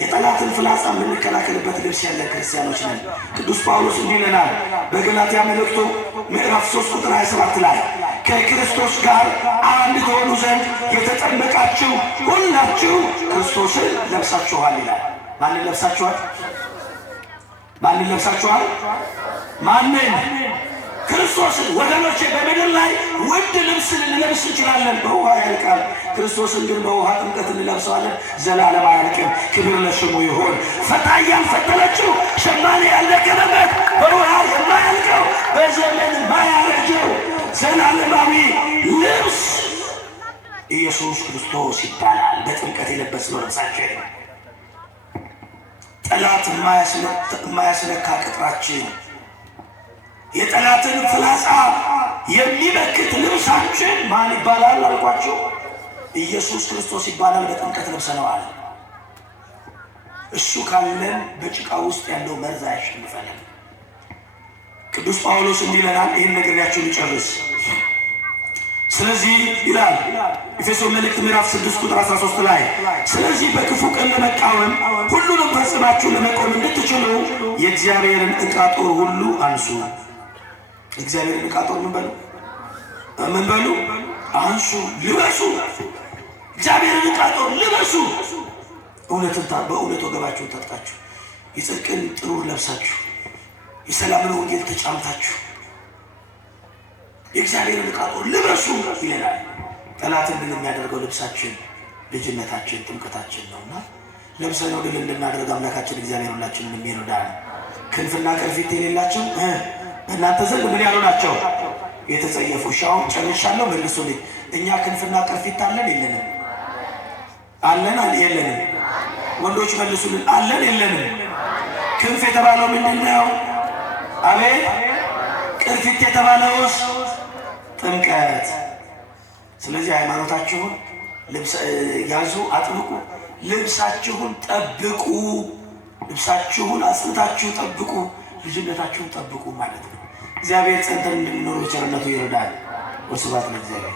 የጠላትን ፍላጻ የምንከላከልበት ልብስ ያለ ክርስቲያኖች ነን። ቅዱስ ጳውሎስ እንዲህ ይለናል በገላትያ መልእክቱ ምዕራፍ 3 ቁጥር 27 ላይ ከክርስቶስ ጋር አንድ ትሆኑ ዘንድ የተጠመቃችሁ ሁላችሁ ክርስቶስን ለብሳችኋል ይላል። ማንን ለብሳችኋል? ማንን ለብሳችኋል? ማንን? ክርስቶስን። ወገኖቼ በምድር ላይ ውድ ልብስ ልንለብስ እንችላለን፣ በውሃ ያልቃል። ክርስቶስን ግን በውሃ ጥምቀት እንለብሰዋለን፣ ዘላለም አያልቅም። ክብር ለስሙ ይሁን። ፈታኝ ያልፈተለችው ሸማኔ ያልደከመበት በውሃ የማያልቀው በዘመን የማያረጀው ዘላለማዊ ልብስ ኢየሱስ ክርስቶስ ይባላል። በጥምቀት የለበስነው ልብሳችን፣ ጠላት የማያስነካ ቅጥራችን፣ የጠላትን ፍላጻ የሚመክት ልብሳችን ማን ይባላል አልኳቸው? ኢየሱስ ክርስቶስ ይባላል። በጥምቀት ለብሰነዋል። እሱ ካለን በጭቃ ውስጥ ያለው መርዝ አያሸንፈንም። ቅዱስ ጳውሎስ እንዲህ ይለናል። ይህን ነግሬያችሁ ልጨርስ። ስለዚህ ይላል ኤፌሶን መልእክት ምዕራፍ 6 ቁጥር 13 ላይ ስለዚህ በክፉ ቀን ለመቃወም ሁሉንም ፈጽማችሁ ለመቆም እንድትችሉ የእግዚአብሔርን ዕቃ ጦር ሁሉ አንሱ። እግዚአብሔርን ዕቃ ጦር ምን በሉ? አንሱ፣ ልበሱ። እግዚአብሔርን ዕቃ ጦር ልበሱ። እውነትን በእውነት ወገባችሁን ታጥቃችሁ፣ የጽድቅን ጥሩር ለብሳችሁ፣ የሰላምን ወንጌል ተጫምታችሁ የእግዚአብሔርን ዕቃ ጦር ልበሱ ይለናል። ጠላትን ድል የሚያደርገው ልብሳችን ልጅነታችን ጥምቀታችን ነውና ለብሰነው ድል እንድናደርግ አምላካችን እግዚአብሔር ሁላችንን የሚረዳን። ክንፍና ቅርፊት የሌላቸው በእናንተ ዘንድ ምን ያሉ ናቸው? የተጸየፉ። ሻውን ጨርሻለሁ፣ መልሱልኝ። እኛ ክንፍና ቅርፊት አለን የለንም? አለን የለንም? ወንዶች መልሱልን። አለን የለንም? ክንፍ የተባለው ምንድን ነው? አቤት። ቅርፊት የተባለውስ? ጥምቀት። ስለዚህ ሃይማኖታችሁን ያዙ፣ አጥብቁ፣ ልብሳችሁን ጠብቁ፣ ልብሳችሁን አጽንታችሁ ጠብቁ፣ ልጅነታችሁን ጠብቁ ማለት ነው። እግዚአብሔር ጸንተን እንድንኖር ቸርነቱ ይረዳል። ወስብሐት ለእግዚአብሔር።